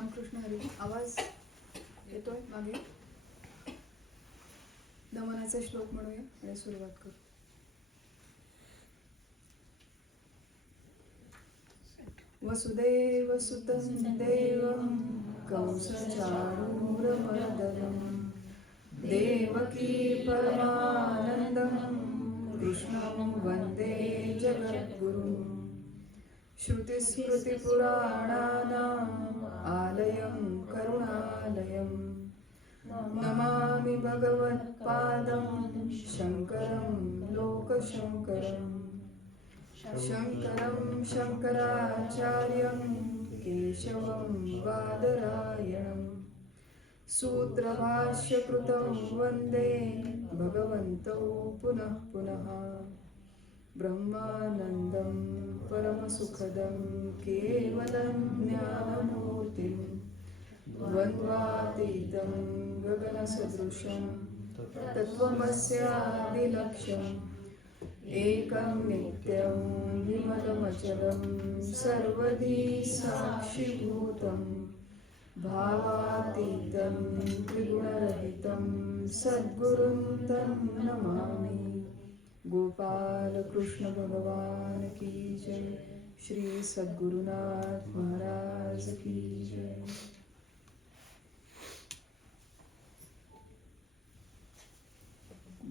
रामकृष्ण हरी. आवाज येतोय मागे? नमनाचे श्लोक म्हणूया आणि सुरुवात करू. वसुदेव सुतं देवं कंसचाणूरमर्दनं देवकी परमानन्दं कृष्णं वन्दे जगद्गुरुं. श्रुतिस्मृतिपुराणानाम् आलयं करुणालयं नमामि भगवत्पादं शङ्करं लोकशङ्करम्. शङ्करं शङ्कराचार्यं केशवं बादरायणं सूत्रभाष्यकृतं वन्दे भगवन्तौ पुनः पुनः. ब्रह्मानन्दं परमसुखदं केवलं ज्ञानमूर्तिं द्वन्द्वातीतं गगनसदृशं तत्त्वमस्यादिलक्ष्यम् एकं नित्यं विमलमचलं सर्वधी साक्षिभूतं भावातीतं त्रिगुणरहितं सद्गुरुं तं नमामि. गोपाल कृष्ण भगवान की जय. श्री सद्गुरुनाथ महाराज की जय.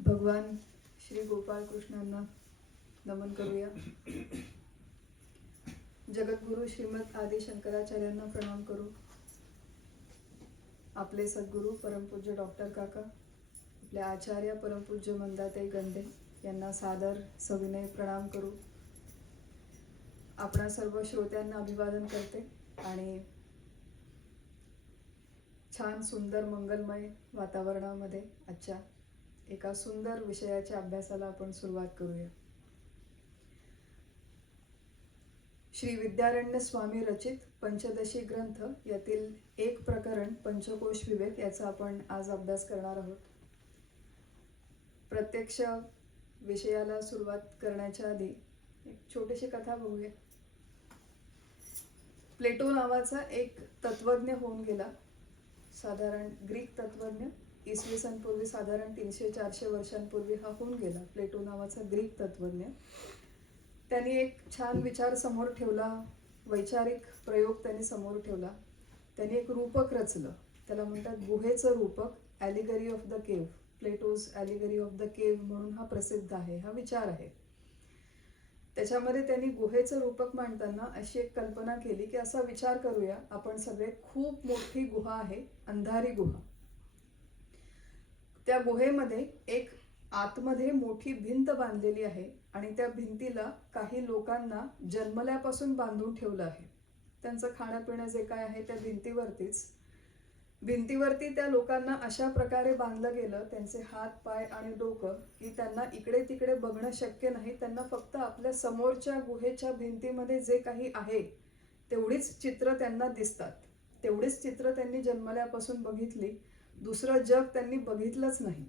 भगवान श्री गोपाल कृष्णांना नमन करूया. जगद्गुरु श्रीमद आदि शंकराचार्यांना प्रणाम करू. आपले सद्गुरु परमपूज्य डॉक्टर काका, आपले आचार्य परमपूज्य मंदाताई गंडे यांना सादर सविनय प्रणाम करू. आपणा सर्व श्रोत्यांना अभिवादन करते आणि छान सुंदर मंगलमय वातावरणामध्ये आजच्या एका सुंदर विषयाच्या अभ्यासाला आपण सुरुवात करूया. श्री विद्यारण्य स्वामी रचित पंचदशी ग्रंथ यातील एक प्रकरण पंचकोश विवेक याचा आपण आज अभ्यास करणार आहोत. प्रत्यक्ष विषयाला सुरुवात करण्याच्या आधी एक छोटीशी कथा बघूया. प्लेटो नावाचा एक तत्वज्ञ होऊन गेला. साधारण ग्रीक तत्वज्ञ, इसवी सन पूर्वी साधारण 300-400 वर्षांपूर्वी हा होऊन गेला. प्लेटो नावाचा ग्रीक तत्वज्ञ. त्यांनी एक छान विचार समोर ठेवला, वैचारिक प्रयोग त्यांनी समोर ठेवला. त्यांनी एक रूपक रचलं, त्याला म्हणतात गुहेचं रूपक, allegory of the cave. Plato's allegory of the cave म्हणून हा प्रसिद्ध आहे, हा विचार आहे. त्याच्यामध्ये त्यांनी गुहेचं रूपक मांडताना अशी एक कल्पना केली की असा विचार करूया आपण सगळे, खूप मोठी गुहा आहे, अंधारी गुहा. त्या गुहेमध्ये एक आतमध्ये मोठी भिंत बांधलेली आहे आणि त्या भिंतीला काही लोकांना जन्मल्यापासून बांधून ठेवलं आहे. त्यांचं खाणं पिणं जे काय आहे त्या भिंतीवरती त्या लोकांना अशा प्रकारे बांधलं गेलं, त्यांचे हात पाय आणि डोकं, की त्यांना इकडे तिकडे बघणं शक्य नाही. त्यांना फक्त आपल्या समोरच्या गुहेच्या भिंतीमध्ये जे काही आहे तेवढीच चित्र त्यांना दिसतात. तेवढीच चित्र त्यांनी जन्मल्यापासून बघितली, दुसरं जग त्यांनी बघितलंच नाही.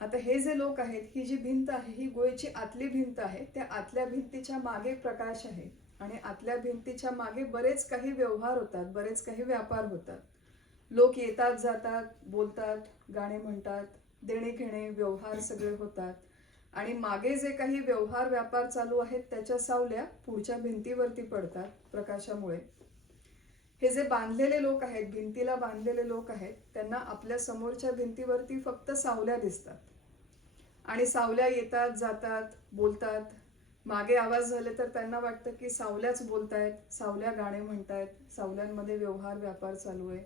आता हे जे लोक आहेत, ही जी भिंत आहे ही गुहेची आतली भिंत आहे. त्या आतल्या भिंतीच्या मागे प्रकाश आहे आणि आतल्या भिंतीच्या मागे बरेच काही व्यवहार होतात, बरेच काही व्यापार होतात. लोक येतात जातात, बोलतात, गाणे म्हणतात, देणे घेणे व्यवहार सगळे होतात आणि मागे जे काही व्यवहार व्यापार चालू आहेत त्याच्या सावल्या पुढच्या भिंतीवरती पडतात प्रकाशामुळे. हे जे बांधलेले लोक आहेत, भिंतीला बांधलेले लोक आहेत, त्यांना आपल्या समोरच्या भिंतीवरती फक्त सावल्या दिसतात आणि सावल्या येतात जातात, बोलतात. मागे आवाज झाले तर त्यांना वाटतं की सावल्याच बोलतायत, सावल्या गाणे म्हणतायत, सावल्यांमध्ये व्यवहार व्यापार चालू आहे.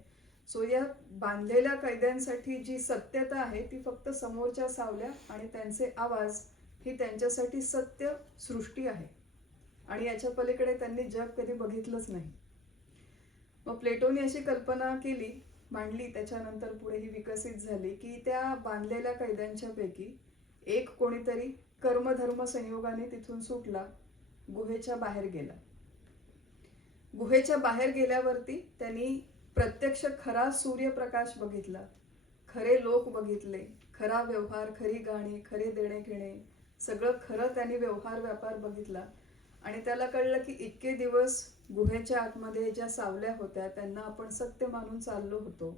सो या बांधलेल्या कैद्यांसाठी जी सत्यता आहे ती फक्त समोरच्या सावल्या आणि त्यांचे आवाज ही त्यांच्यासाठी सत्य सृष्टी आहे आणि याच्या पलीकडे त्यांनी जग कधी बघितलंच नाही. मग प्लेटोने अशी कल्पना केली, मांडली, त्याच्यानंतर पुढे ही विकसित झाली की त्या बांधलेल्या कैद्यांच्या पैकी एक कोणीतरी कर्मधर्म संयोगाने तिथून सुटला, गुहेच्या बाहेर गेला. गुहेच्या बाहेर गेल्यावरती त्यांनी प्रत्यक्ष खरा सूर्यप्रकाश बघितला, खरे लोक बघितले, खरा व्यवहार, खरी गाणी, खरे देणे घेणे, सगळं खरं त्यांनी व्यवहार व्यापार बघितला आणि त्याला कळलं की इतके दिवस गुहेच्या आतमध्ये ज्या सावल्या होत्या त्यांना आपण सत्य मानून चाललो होतो,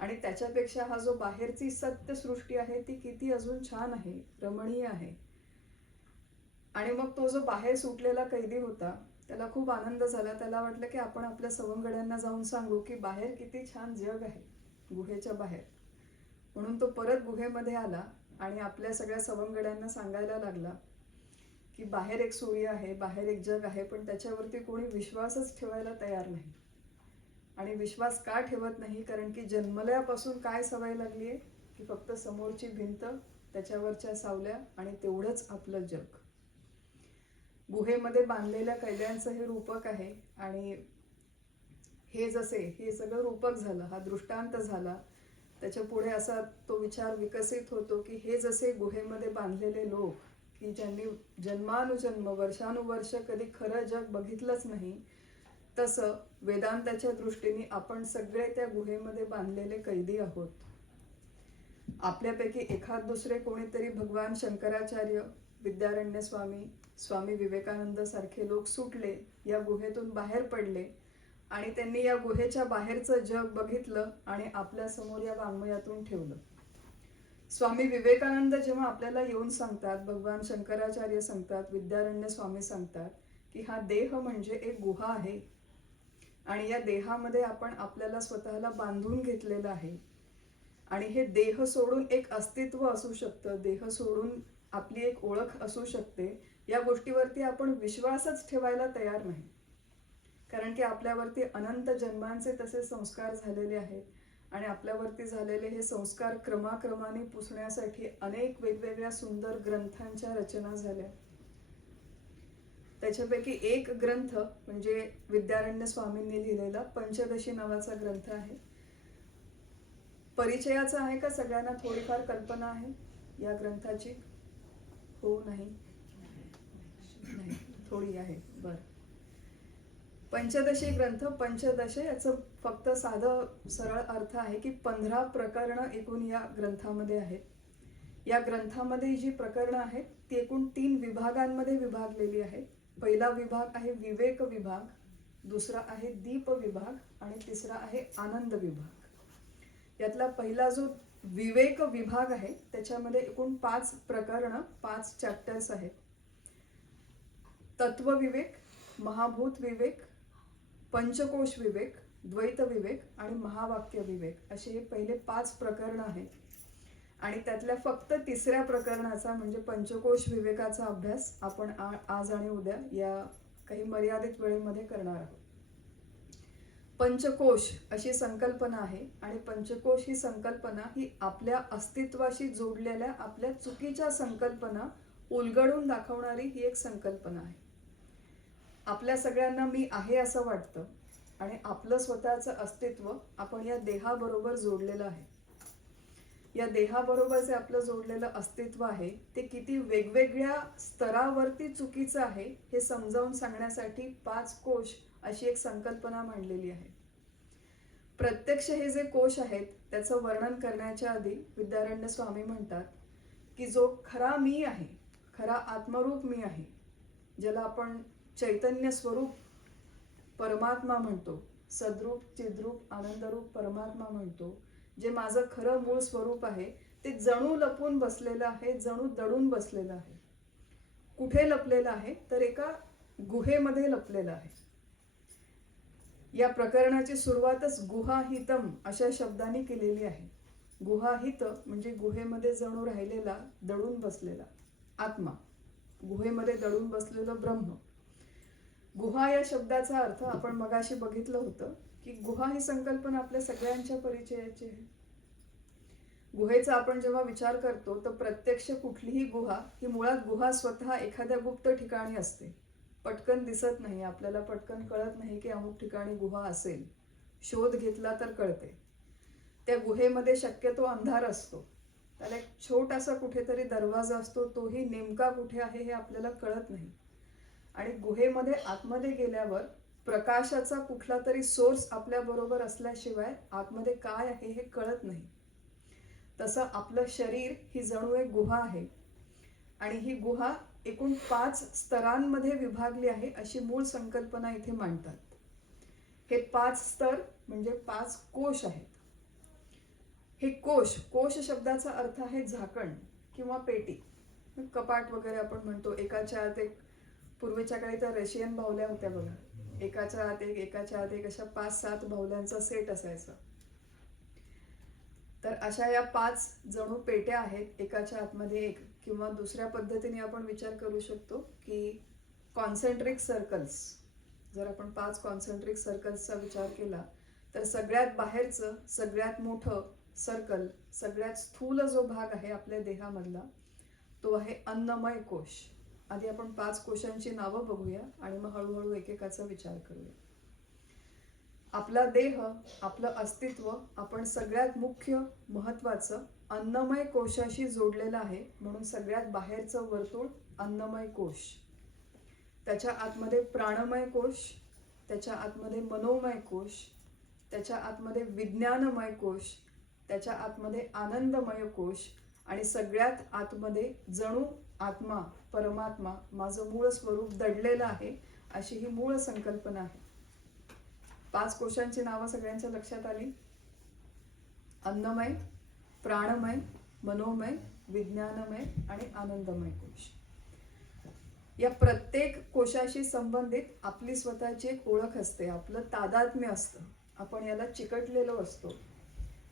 आणि त्याच्यापेक्षा हा जो बाहेरची सत्य सृष्टी आहे ती किती अजून छान आहे, रमणीय आहे. आणि मग तो जो बाहेर सुटलेला कैदी होता त्याला खूप आनंद झाला. त्याला वाटलं की आपण आपल्या सवंगड्यांना जाऊन सांगू की बाहेर किती छान जग आहे, गुहेच्या बाहेर. म्हणून तो परत गुहेमध्ये आला आणि आपल्या सगळ्या सवंगड्यांना सांगायला लागला की बाहेर एक सूर्य आहे, बाहेर एक जग आहे, पण त्याच्यावरती कोणी विश्वासच ठेवायला तयार नाही. आणि विश्वास का ठेवत नाही? कारण की जन्मल्यापासून काय सवय लागली आहे की फक्त समोरची भिंत, त्याच्यावरच्या सावल्या आणि तेवढंच आपलं जग. गुहेमध्ये बांधलेल्या कैद्यांचं हे रूपक आहे. आणि हे सगळं रूपक झालं, हा दृष्टांत झाला. त्याच्या पुढे असा तो विचार विकसित होतो की हे जसे गुहेमध्ये बांधलेले लोक की ज्यांनी जन्मानुजन्म वर्षानुवर्ष कधी खरं जग बघितलंच नाही, तसं वेदांताच्या दृष्टीने आपण सगळे त्या गुहेमध्ये बांधलेले कैदी आहोत. आपल्यापैकी एखाद दुसरे कोणीतरी भगवान शंकराचार्य, विद्यारण्य स्वामी, स्वामी विवेकानंद सारखे लोक सुटले, या गुहेतून बाहेर पडले आणि त्यांनी या गुहेच्या बाहेरचं जग बघितलं आणि आपल्या समोर या वाङ्मयातून ठेवलं. स्वामी विवेकानंद जेव्हा आपल्याला येऊन सांगतात, भगवान शंकराचार्य सांगतात, विद्यारण्य स्वामी सांगतात की हा देह म्हणजे एक गुहा आहे आणि या देहामध्ये आपण आपल्याला स्वतःला बांधून घेतलेलं आहे आणि हे देह सोडून एक अस्तित्व असू शकतं, देह सोडून आपली एक ओळख असू शकते, या गोष्टीवरती आपण विश्वासच ठेवायला तयार नाही. कारण की आपल्यावरती अनंत जन्मांचे तसे संस्कार झालेले आहेत आणि आपल्यावरती झालेले हे संस्कार क्रमाक्रमाने पुसण्यासाठी अनेक वेगवेगळ्या सुंदर ग्रंथांच्या रचना झाल्या. त्याच्यापैकी एक ग्रंथ म्हणजे विद्यारण्य स्वामींनी लिहिलेला पंचदशी नावाचा ग्रंथ आहे. परिचयाचा आहे का सगळ्यांना? थोडीफार कल्पना आहे या ग्रंथाची? हो, नाही, थोडी आहे. बरं. पंचदशी ग्रंथ, पंचदश याचं फक्त साधं सरळ अर्थ आहे की 15 प्रकरणं एकूण या ग्रंथामध्ये आहेत. या ग्रंथामध्ये जी प्रकरणं आहेत ती एकूण 3 विभागांमध्ये विभागलेली आहेत. पहिला विभाग आहे विवेक विभाग, दुसरा आहे दीप विभाग आणि तिसरा आहे आनंद विभाग. यातला पहिला जो विवेक विभाग आहे त्याच्यामध्ये एकूण 5 प्रकरणं, 5 चॅप्टर्स आहेत. तत्व विवेक, महाभूत विवेक, पंचकोश विवेक, द्वैत विवेक आणि महावाक्य विवेक असे हे पहिले 5 प्रकरणं आहेत. आणि त्यातल्या फक्त तिसऱ्या प्रकरणाचा म्हणजे पंचकोश विवेकाचा अभ्यास आपण आज आणि उद्या या काही मर्यादित वेळेमध्ये करणार आहोत. पंचकोश अशी संकल्पना आहे आणि पंचकोश ही संकल्पना ही आपल्या अस्तित्वाशी जोडलेल्या आपल्या चुकीच्या संकल्पना उलगडून दाखवणारी ही एक संकल्पना आहे. आपल्या सगळ्यांना मी आहे असं वाटतं आणि आपलं स्वतःचं अस्तित्व आपण या देहाबरोबर जोडलेलं आहे. या देहाबरोबर जे आपलं जोडलेलं अस्तित्व आहे ते किती वेगवेगळ्या स्तरावरती चुकीचं आहे हे समजावून सांगण्यासाठी 5 कोश अशी एक संकल्पना मांडलेली आहे. प्रत्यक्ष हे जे कोश आहेत त्याचं वर्णन करण्याच्या आधी विद्यारण्य स्वामी म्हणतात की जो खरा मी आहे, खरा आत्मरूप मी आहे, ज्याला आपण चैतन्य स्वरूप परमात्मा म्हणतो, सद्रूप, चिद्रूप, आनंदरूप परमात्मा म्हणतो, जे माझं खरं मूळ स्वरूप आहे ते जणू लपून बसलेलं आहे, जणू दडून बसलेलं आहे. कुठे लपलेलं आहे? तर एका गुहेमध्ये लपलेलं आहे. या प्रकरणाची सुरुवातच गुहाहितम अशा शब्दाने केलेली आहे. गुहाहित म्हणजे गुहेमध्ये जणू राहिलेला, दडून बसलेला आत्मा, गुहेमध्ये दडून बसलेलं ब्रह्म. गुहा या शब्दाचा अर्थ आपण मगाशी बघितलं होतं की गुहा ही संकल्पना आपल्या सगळ्यांच्या परिचयाची आहे. गुहेचा आपण जेव्हा विचार करतो तर प्रत्यक्ष कुठलीही गुहा ही मुळात गुहा स्वतः एखाद्या गुप्त ठिकाणी असते. पटकन दिसत नाही, आपल्याला पटकन कळत नाही की अमुक ठिकाणी गुहा असेल. शोध घेतला तर कळते. त्या गुहेमध्ये शक्यतो अंधार असतो, त्याला एक छोटासा कुठेतरी दरवाजा असतो, तोही नेमका कुठे आहे हे आपल्याला कळत नाही. आणि गुहेमध्ये आतमध्ये गेल्यावर प्रकाशाचा कुठला तरी सोर्स आपल्या बरोबर असल्याशिवाय आतमध्ये काय आहे हे कळत नाही. तसं आपलं शरीर ही जणू एक गुहा आहे आणि ही गुहा एकूण 5 स्तरांमध्ये विभागली आहे अशी मूळ संकल्पना इथे मांडतात. हे 5 स्तर म्हणजे 5 कोश आहेत. हे कोश शब्दाचा अर्थ आहे झाकण किंवा पेटी, कपाट वगैरे आपण म्हणतो. एकाच्या आत एक, पूर्वीच्या काळी तर रशियन बाहुल्या होत्या बघा, एकाच्या आत एक अशा 5-7 बाहुल्यांचा सेट असायचा. तर अशा या 5 जणू पेट्या आहेत, एकाच्या आतमध्ये एक. किंवा दुसऱ्या पद्धतीने आपण विचार करू शकतो की कॉन्सेंट्रिक सर्कल्स. जर आपण 5 कॉन्सेंट्रिक सर्कल्सचा विचार केला तर सगळ्यात बाहेरचं सगळ्यात मोठं सर्कल, सगळ्यात स्थूल जो भाग आहे आपल्या देहामधला, तो आहे अन्नमय कोश. आधी आपण 5 कोशांची नावं बघूया आणि मग हळूहळू एकेकाचा विचार करूया. आपला देह, आपलं अस्तित्व आपण सगळ्यात मुख्य महत्वाचं अन्नमय कोशाशी जोडलेलं आहे. म्हणून सगळ्यात बाहेरचं वर्तुळ अन्नमय कोश. त्याच्या आतमध्ये प्राणमय कोश, त्याच्या आतमध्ये मनोमय कोश, त्याच्या आतमध्ये विज्ञानमय कोश, त्याच्या आतमध्ये आनंदमय कोश आणि सगळ्यात आतमध्ये जणू आत्मा, परमात्मा, माझं मूळ स्वरूप दडलेलं आहे, अशी ही मूळ संकल्पना आहे. 5 कोशांची नावं सगळ्यांच्या लक्षात आली. अन्नमय, प्राणमय, मनोमय, विज्ञानमय आणि आनंदमय कोश. या प्रत्येक कोशाशी संबंधित आपली स्वतःची एक ओळख असते, आपलं तादात्म्य असतं. आपण याला चिकटलेलो असतो,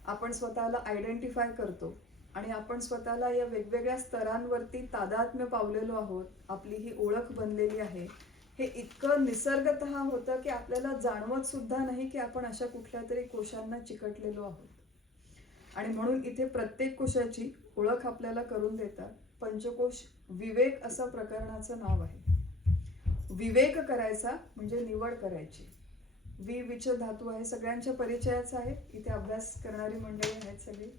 आपण स्वतःला आयडेंटिफाय करतो आणि आपण स्वतःला या वेगवेगळ्या स्तरांवरती तादात्म्य पावलेलो आहोत. आपली ही ओळख बनलेली आहे. हे इतकं निसर्गतः होतं की आपल्याला जाणवत सुद्धा नाही की आपण अशा कुठल्या तरी कोशांना चिकटलेलो आहोत. आणि म्हणून इथे प्रत्येक कोशाची ओळख आपल्याला करून देतात. पंचकोश विवेक असं प्रकरणाचं नाव आहे. विवेक करायचा म्हणजे निवड करायची. विच धातू आहे, सगळ्यांच्या परिचयाचा आहे, इथे अभ्यास करणारी मंडळी आहेत सगळी.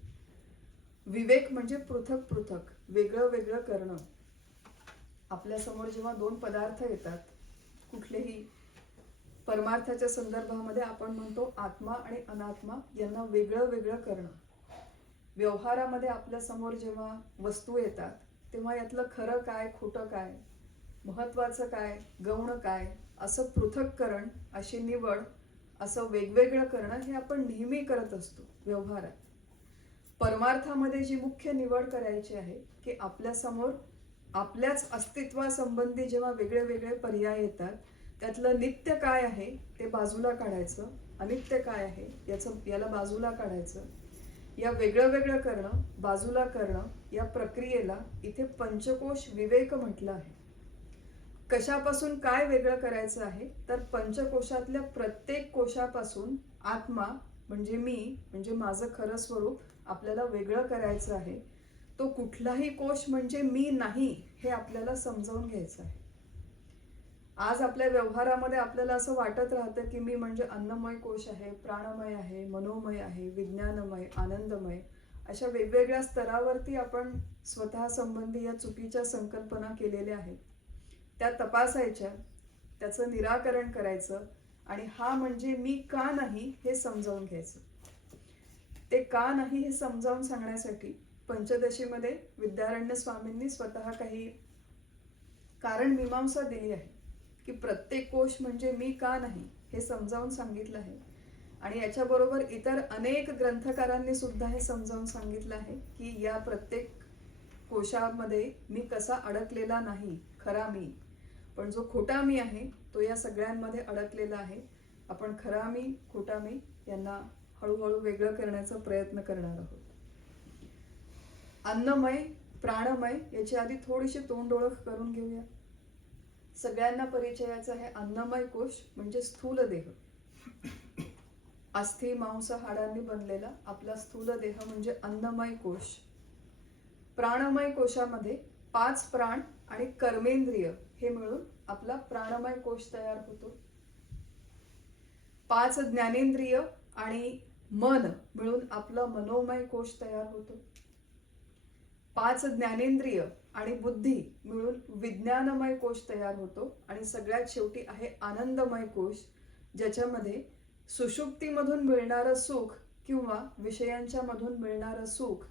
विवेक म्हणजे पृथक पृथक, वेगळं वेगळं करणं. आपल्यासमोर जेव्हा 2 पदार्थ येतात, कुठलेही परमार्थाच्या संदर्भामध्ये आपण म्हणतो आत्मा आणि अनात्मा यांना वेगळं वेगळं करणं. व्यवहारामध्ये आपल्या समोर जेव्हा वस्तू येतात तेव्हा यातलं खरं काय, खोटं काय, महत्वाचं काय, गौण काय, असं पृथक्करण, अशी निवड, असं वेगवेगळं करणं हे आपण नेहमी करत असतो व्यवहारात. परमार्थामध्ये जी मुख्य निवड करायची आहे की आपल्या समोर आपल्याच अस्तित्वासंबंधी जेव्हा वेगळे वेगळे पर्याय येतात, त्यातलं नित्य काय आहे ते बाजूला काढायचं, अनित्य काय आहे याला बाजूला काढायचं. या वेगळं वेगळं करणं, बाजूला करणं, या प्रक्रियेला इथे पंचकोश विवेक म्हटलं आहे. कशापासून काय वेगळं करायचं आहे तर पंचकोशातल्या प्रत्येक कोशापासून आत्मा म्हणजे मी, म्हणजे माझं खरं स्वरूप आपल्याला वेगळं करायचं आहे. तो कुठलाही कोश म्हणजे मी नाही हे आपल्याला समजावून घ्यायचं आहे. आज आपल्या व्यवहारामध्ये आपल्याला असं वाटत राहतं की मी म्हणजे अन्नमय कोश आहे, प्राणमय आहे, मनोमय आहे, विज्ञानमय, आनंदमय. अशा वेगवेगळ्या स्तरावरती आपण स्वतः संबंधी या चुकीच्या संकल्पना केलेल्या आहेत. त्या तपासायच्या, त्याचं निराकरण करायचं आणि हा म्हणजे मी का नाही हे समजावून घ्यायचं. ते का नाही हे समजावून सांगण्यासाठी पंचदशीमध्ये विद्यारण्य स्वामींनी स्वतः काही कारण मीमांसा दिली आहे की प्रत्येक कोश म्हणजे मी का नाही हे समजावून सांगितलं आहे. आणि याच्याबरोबर इतर अनेक ग्रंथकारांनी सुद्धा हे समजावून सांगितलं आहे की या प्रत्येक कोशामध्ये मी कसा अडकलेला नाही, खरा मी, पण जो खोटा मी आहे तो या सगळ्यांमध्ये अडकलेला आहे. आपण खरा मी, खोटा मी यांना हळूहळू वेगळं करण्याचा प्रयत्न करणार आहोत. अन्नमय, प्राणमय याची आधी थोडीशी तोंड ओळख करून घेऊया. सगळ्यांना परिचयाचा आहे अन्नमय कोश म्हणजे स्थूल देह. अस्थि, मांस, हाडांनी बनलेला आपला स्थूल देह म्हणजे अन्नमय कोश. प्राणमय कोशामध्ये 5 प्राण आणि कर्मेंद्रिय हे मिळून आपला प्राणमय कोश तयार होतो. 5 ज्ञानेंद्रिय आणि मन मिळून आपला मनोमय कोश तयार होतो. 5 ज्ञानेंद्रिय आणि बुद्धी मिळून विज्ञानमय कोश तयार होतो. आणि सगळ्यात शेवटी आहे आनंदमय कोश, ज्याच्यामध्ये सुषुप्तीमधून मिळणारं सुख किंवा विषयांच्या मधून मिळणारं सुख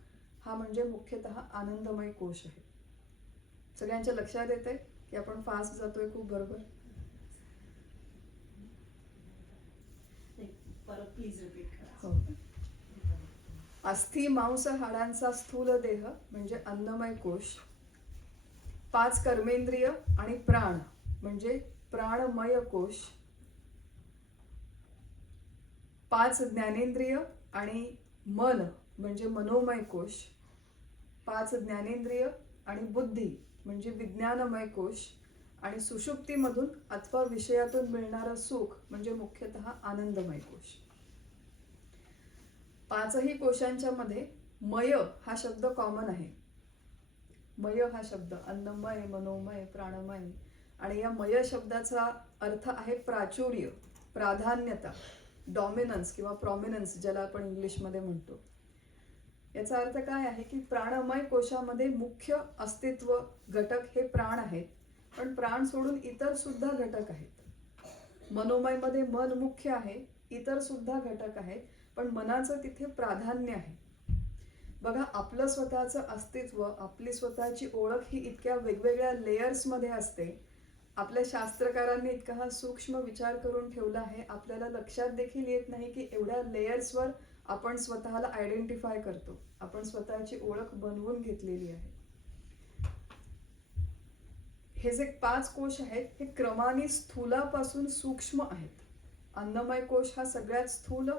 हा म्हणजे मुख्यतः आनंदमय कोश आहे. सगळ्यांच्या लक्षात येते की आपण फास्ट जातोय खूप बरोबर. परत प्लीज रिपीट करा. हो. अस्थि मांस हाडांचा स्थूल देह म्हणजे अन्नमय कोश, 5 कर्मेंद्रिय आणि प्राण म्हणजे प्राणमय कोश, 5 ज्ञानेंद्रिय आणि मन म्हणजे मनोमय कोश, 5 ज्ञानेंद्रिय आणि बुद्धी म्हणजे विज्ञानमय कोश, आणि सुषुप्तीमधून अथवा विषयातून मिळणारं सुख म्हणजे मुख्यतः आनंदमय कोश. 5ही कोशांच्या मध्ये मय हा शब्द कॉमन आहे. मय हा शब्द अन्नमय, मनोमय, प्राणमय, आणि या मय शब्दाचा अर्थ आहे प्राचुर्य, प्राधान्यता, डॉमिनन्स किंवा प्रॉमिनन्स ज्याला आपण इंग्लिशमध्ये म्हणतो. याचा अर्थ काय आहे की प्राणमय कोशामध्ये मुख्य अस्तित्व घटक हे प्राण आहेत, पण प्राण सोडून इतर सुद्धा घटक आहेत. मनोमय मध्ये मन मुख्य आहे, इतर सुद्धा घटक आहेत, पण मनाचं तिथे प्राधान्य आहे. बघा, आपलं स्वतःचं अस्तित्व, आपली स्वतःची ओळख ही इतक्या वेगवेगळ्या लेयर्स मध्ये असते. आपल्या शास्त्रकारांनी इतका हा सूक्ष्म विचार करून ठेवला आहे, आपल्याला लक्षात देखील येत नाही की एवढ्या लेयर्सवर आपण स्वतःला आयडेंटिफाय करतो, आपण स्वतःची ओळख बनवून घेतलेली आहे. हे जे 5 कोश आहेत हे क्रमाने स्थूलापासून सूक्ष्म आहेत. अन्नमय कोश हा सगळ्यात स्थूल,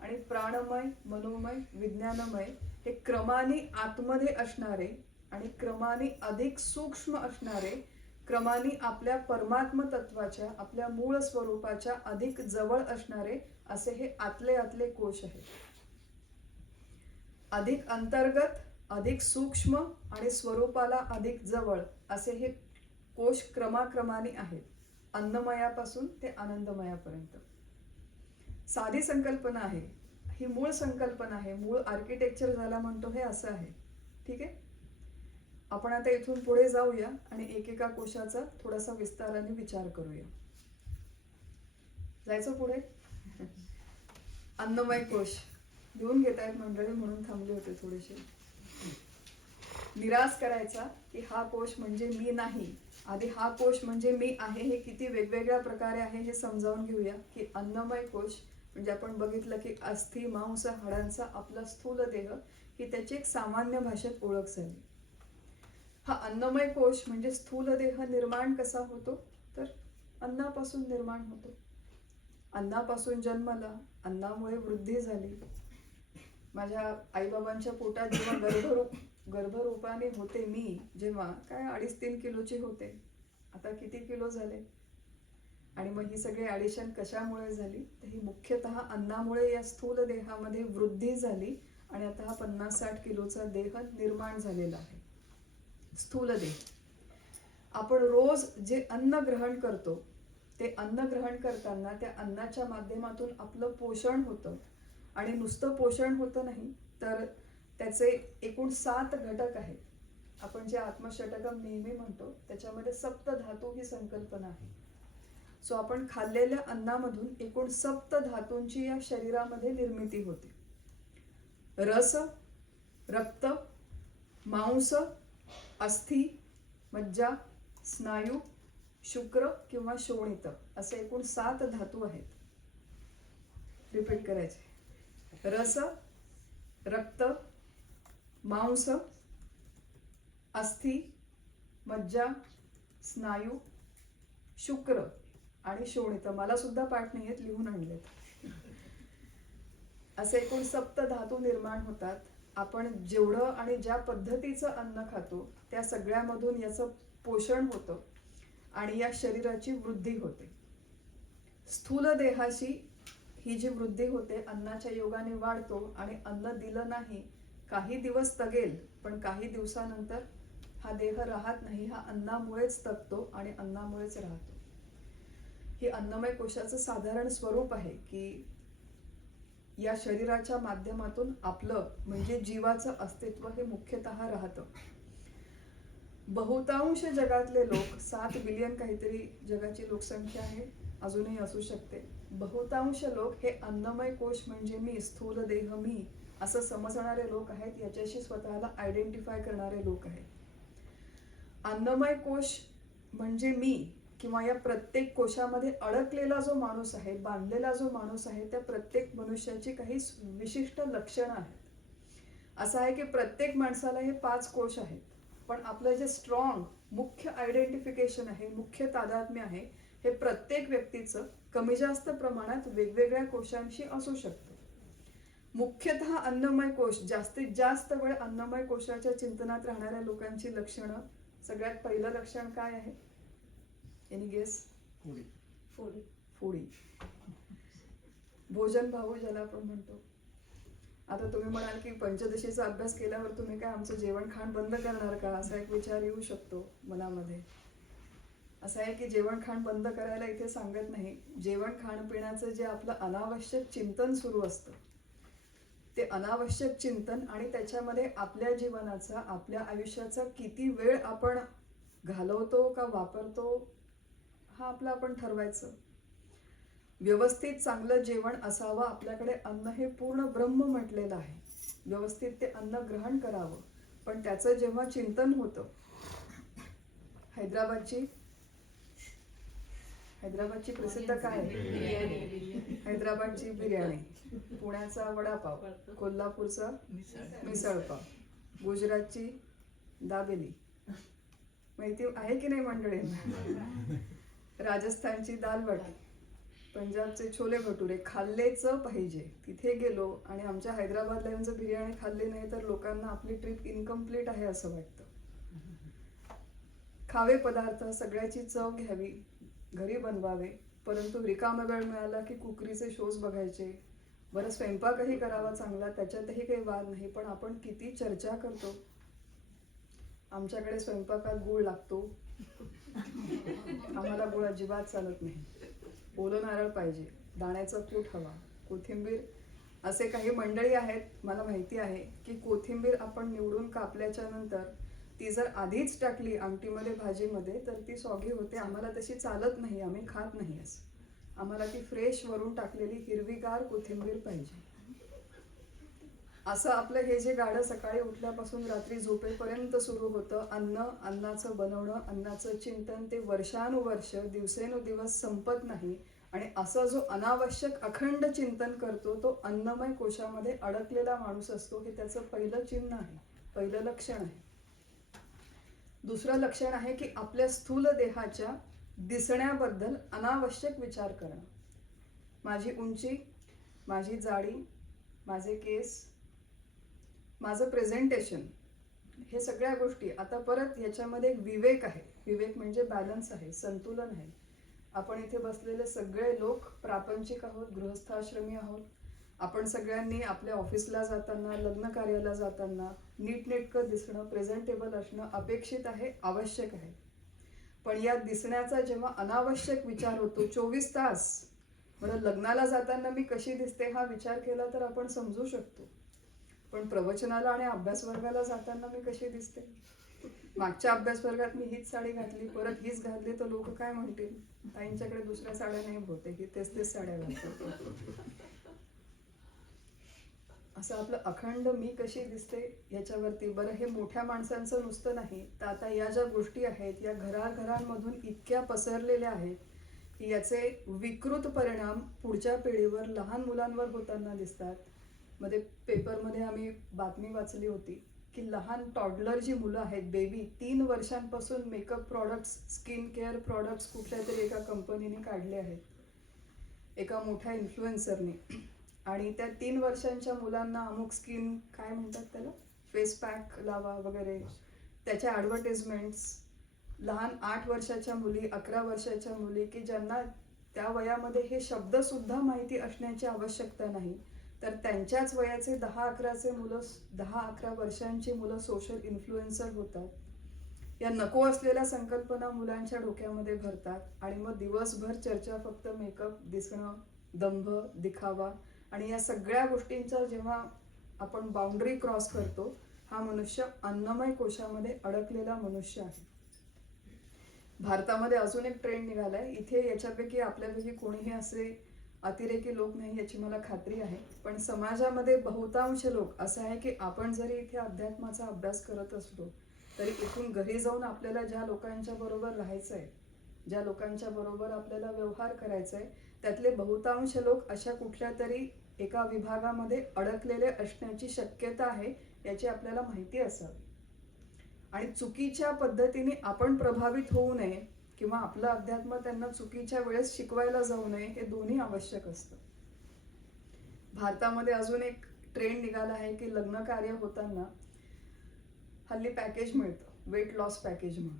आणि प्राणमय, मनोमय, विज्ञानमय हे क्रमाने आतमध्ये असणारे आणि क्रमाने अधिक सूक्ष्म असणारे, क्रमाने आपल्या परमात्म तत्वाच्या, आपल्या मूळ स्वरूपाच्या अधिक जवळ असणारे असे हे आतले कोश आहेत. अधिक अंतर्गत, अधिक सूक्ष्म आणि स्वरूपाला अधिक जवळ असे हे कोश क्रमाक्रमाने आहेत, अन्नमयापासून ते आनंदमयापर्यंत. साधी संकल्पना आहे ही, मूळ संकल्पना आहे, मूळ आर्किटेक्चर ज्याला म्हणतो हे असं आहे. ठीक आहे, आपण आता इथून पुढे जाऊया आणि एकेका कोशाचा थोडासा विस्ताराने विचार करूया. जायचं पुढे. अन्नमय कोश लिहून घेत आहेत मंडळी म्हणून थांबले होते थोडेसे. निराश करायचा की हा कोश म्हणजे मी नाही, आधी हा कोश म्हणजे मी आहे हे किती वेगवेगळ्या प्रकारे आहे हे समजावून घेऊया. की अन्नमय कोश म्हणजे आपण बघितलं की अस्थि मांस हाडांचा आपला स्थूल देह ही त्याची एक सामान्य भाषेत ओळख झाली. हा अन्नमय कोश म्हणजे स्थूल देह निर्माण कसा होतो, तर अन्नापासून निर्माण होतो. अन्नापासून जन्मला, अन्नामुळे वृद्धी झाली. माझ्या आईबाबांच्या पोटात जेव्हा गर्भरूपाने होते मी, जेव्हा काय 2.5-3 किलोची होते, आता किती किलो झाले. आणि मग ही सगळी ॲडिशन कशामुळे झाली, तर ही मुख्यतः अन्नामुळे या स्थूल देहामध्ये वृद्धी झाली आणि आता हा 50-60 किलोचा देह निर्माण झालेला आहे, स्थूल देह. आपण रोज जे अन्न ग्रहण करतो ते अन्न ग्रहण करताना त्या अन्नाच्या माध्यमातून आपलं पोषण होतं, आणि नुसतं पोषण होतं नाही तर त्याचे एकूण 7 घटक आहेत. आपण जे आत्मषटकम नेहमी म्हणतो त्याच्यामध्ये सप्त धातू ही संकल्पना आहे. सो आपण खाल्लेल्या अन्नामधून एकूण 7 धातूंची या शरीरामध्ये निर्मिती होते. रस, रक्त, मांस, अस्थि, मज्जा, स्नायू, शुक्र किंवा शोणित असे एकूण 7 धातू आहेत. रिपीट करायचे. रस, रक्त, मांस, अस्थि, मज्जा, स्नायू, शुक्र आणि शोणित. मला सुद्धा पाठ नाही आहेत, लिहून आणलेत. असे एकूण 7 धातू निर्माण होतात. आपण जेवढं आणि ज्या पद्धतीचं अन्न खातो त्या सगळ्यामधून याचं पोषण होतं आणि या शरीराची वृद्धी होते. स्थूल देहाशी ही जी वृद्धी होते अन्नाच्या योगाने वाढतो, आणि अन्न दिलं नाही, काही दिवस तगेल पण काही दिवसानंतर हा देह राहत नाही, हा अन्नामुळेच तगतो आणि अन्नामुळेच राहतो. ही अन्नमय कोशाचं साधारण स्वरूप आहे की या शरीराच्या माध्यमातून आपलं म्हणजे जीवाचं अस्तित्व हे मुख्यतः राहतं. बहुतांश जगातले लोक, 7 बिलियन काहीतरी जगाची लोकसंख्या आहे, अजूनही असू शकते, बहुतांश लोक हे अन्नमय कोश म्हणजे मी, स्थूल देह मी असं समजणारे लोक आहेत, याच्याशी स्वतःला आयडेंटिफाय करणारे लोक आहेत. अन्नमय कोश म्हणजे मी, किंवा या प्रत्येक कोशामध्ये अडकलेला जो माणूस आहे, बांधलेला जो माणूस आहे, त्या प्रत्येक मनुष्याची काही विशिष्ट लक्षणं आहेत. असं आहे की प्रत्येक माणसाला हे 5 कोश आहेत, पण आपलं जे स्ट्रॉंग मुख्य आयडेंटिफिकेशन आहे, मुख्य तादात्म्य आहे, हे प्रत्येक व्यक्तीचं कमी जास्त प्रमाणात वेगवेगळ्या कोशांशी असू शकतं. मुख्यतः अन्नमय कोश, जास्तीत जास्त वेळ अन्नमय कोशाच्या चिंतनात राहणाऱ्या लोकांची लक्षणं. सगळ्यात पहिलं लक्षण काय आहे? Any guess? फूडी. भोजन भाऊ ज्याला आपण म्हणतो. आता तुम्ही म्हणाल की पंचदशीचा अभ्यास केल्यावर तुम्ही काय आमचं जेवण खाण बंद करणार का, असा एक विचार येऊ शकतो मनामध्ये. असं आहे की जेवण खाण बंद करायला इथे सांगत नाही. जेवण खाणपिण्याचं जे आपलं अनावश्यक चिंतन सुरू असतं, ते अनावश्यक चिंतन आणि त्याच्यामध्ये आपल्या जीवनाचा, आपल्या आयुष्याचा किती वेळ आपण घालवतो का वापरतो, हा आपलं आपण ठरवायचं. व्यवस्थित चांगलं जेवण असावं. आपल्याकडे अन्न हे पूर्ण ब्रह्म म्हटलेलं आहे. व्यवस्थित ते अन्न ग्रहण करावं, पण त्याचं जेव्हा चिंतन होतं, हैदराबादची प्रसिद्ध काय आहे? हैदराबादची बिर्याणी, पुण्याचा वडापाव, कोल्हापूरचा मिसळपाव, गुजरातची दाबेली, माहिती आहे की नाही मंडळी? राजस्थानची दाल बाटी, पंजाबचे छोले भटुरे खाल्लेच पाहिजे. तिथे गेलो आणि आमच्या हैदराबादला येऊन जर बिर्याणी खाल्ली नाही तर लोकांना आपली ट्रिप इनकम्प्लीट आहे असं वाटतं. खावे पदार्थ, सगळ्याची चव घ्यावी, घरी बनवावे, परंतु रिकामा वेळ मिळाला की कुकरीचे शोज बघायचे. बरं, स्वयंपाकही करावा चांगला, त्याच्यातही काही वाद नाही, पण आपण किती चर्चा करतो. आमच्याकडे स्वयंपाकात गूळ लागतो, आम्हाला गूळ अजिबात चालत नाही. ओलं नारळ पाहिजे, दाण्याचं कूट हवा, कोथिंबीर. असे काही मंडळी आहेत, मला माहिती आहे की कोथिंबीर आपण निवडून कापल्याच्या नंतर ती जर आधीच टाकली आमटीमध्ये, भाजीमध्ये, तर ती सॉगी होते. आम्हाला तशी चालत नाही, आम्ही खात नाही असं. आम्हाला ती फ्रेश वरून टाकलेली हिरवीगार कोथिंबीर पाहिजे. असं आपलं हे जे गाडं सकाळी उठल्यापासून रात्री झोपेपर्यंत सुरू होतं, अन्नाचं बनवणं, अन्नाचं चिंतन, ते वर्षानुवर्ष, दिवसेनुदिवस संपत नाही. आणि असं जो अनावश्यक अखंड चिंतन करतो, तो अन्नमय कोशामध्ये अडकलेला माणूस असतो. हे त्याचं पहिलं चिन्ह आहे, पहिलं लक्षण आहे. दुसरं लक्षण आहे की आपल्या स्थूल देहाच्या दिसण्याबद्दल अनावश्यक विचार करणं. माझी उंची, माझी जाडी, माझे केस, माझं प्रेझेंटेशन, हे सगळ्या गोष्टी. आता परत ह्याच्यामध्ये एक विवेक आहे. विवेक म्हणजे बॅलन्स आहे, संतुलन आहे. आपण इथे बसलेले सगळे लोक प्रापंचिक आहोत, गृहस्थाश्रमी आहोत. आपण सगळ्यांनी आपल्या ऑफिसला जाताना, लग्न कार्याला जाताना नीटनेटकं दिसणं, प्रेझेंटेबल असणं अपेक्षित आहे, आवश्यक आहे. पण या दिसण्याचा जेव्हा अनावश्यक विचार होतो 24 तास, म्हणजे लग्नाला जाताना मी कशी दिसते हा विचार केला तर आपण समजू शकतो, पण प्रवचनाला आणि अभ्यास वर्गाला जाताना मी कशी दिसते? मागच्या अभ्यास वर्गात मी हीच साडी घातली, परत हीच घातली, तर लोक काय म्हणतील? ताईंच्याकडे दुसऱ्या साड्या नाही, होते की तेच साड्या घालतो. असं आपलं अखंड मी कशी दिसते याच्यावरती. बरं, हे मोठ्या माणसांचं नुसतं नाही, तर आता या ज्या गोष्टी आहेत या घराघरांमधून इतक्या पसरलेल्या आहेत की याचे विकृत परिणाम पुढच्या पिढीवर, लहान मुलांवर होताना दिसतात. मध्ये पेपरमध्ये आम्ही बातमी वाचली होती की लहान टॉडलर जी मुलं आहेत, बेबी, 3 वर्षांपासून makeup products, skin care products कुठल्या तरी एका कंपनीने काढले आहेत, एका मोठ्या इन्फ्लुएन्सरने. आणि त्या 3 वर्षांच्या मुलांना अमुक स्किन, काय म्हणतात त्याला, फेस पॅक लावा वगैरे, त्याच्या ॲडव्हर्टिजमेंट्स. लहान 8 वर्षाच्या मुली, 11 वर्षाच्या मुली, की ज्यांना त्या वयामध्ये हे शब्दसुद्धा माहिती असण्याची आवश्यकता नाही, तर त्यांच्याच वयाचे 10-11चे मुलं, 10-11 वर्षांची मुलं सोशल इन्फ्लुएन्सर होतात. या नको असलेल्या संकल्पना मुलांच्या डोक्यामध्ये भरतात आणि मग दिवसभर चर्चा फक्त मेकअप, दिसणं, दंभ, दिखावा. आणि या सगळ्या गोष्टींचा जेव्हा आपण बाउंड्री क्रॉस करतो, हा मनुष्य अन्नमय कोशामध्ये अडकलेला मनुष्य आहे. भारतामध्ये अजून एक ट्रेंड निघालाय. इथे याच्यापैकी आपल्यापैकी कोणीही असे अतिरेकी लोक नाही याची मला खात्री आहे, पण समाजामध्ये बहुतांश लोक असं आहे की आपण जरी इथे अध्यात्माचा अभ्यास करत असलो तरी इथून घरी जाऊन आपल्याला ज्या लोकांच्या बरोबर राहायचं आहे, ज्या लोकांच्या बरोबर आपल्याला व्यवहार करायचा आहे, त्यातले बहुतांश लोक अशा कुठल्या तरी एका विभागामध्ये अडकलेले असण्याची शक्यता आहे, याची आपल्याला माहिती असावी. आणि चुकीच्या पद्धतीने आपण प्रभावित होऊ नये किंवा आपलं अध्यात्म त्यांना चुकीच्या वेळेस शिकवायला जाऊ नये, हे दोन्ही आवश्यक असतं. भारतामध्ये अजून एक ट्रेंड निघाला आहे की लग्न कार्य होताना हल्ली पॅकेज मिळतं, वेट लॉस पॅकेज म्हणून.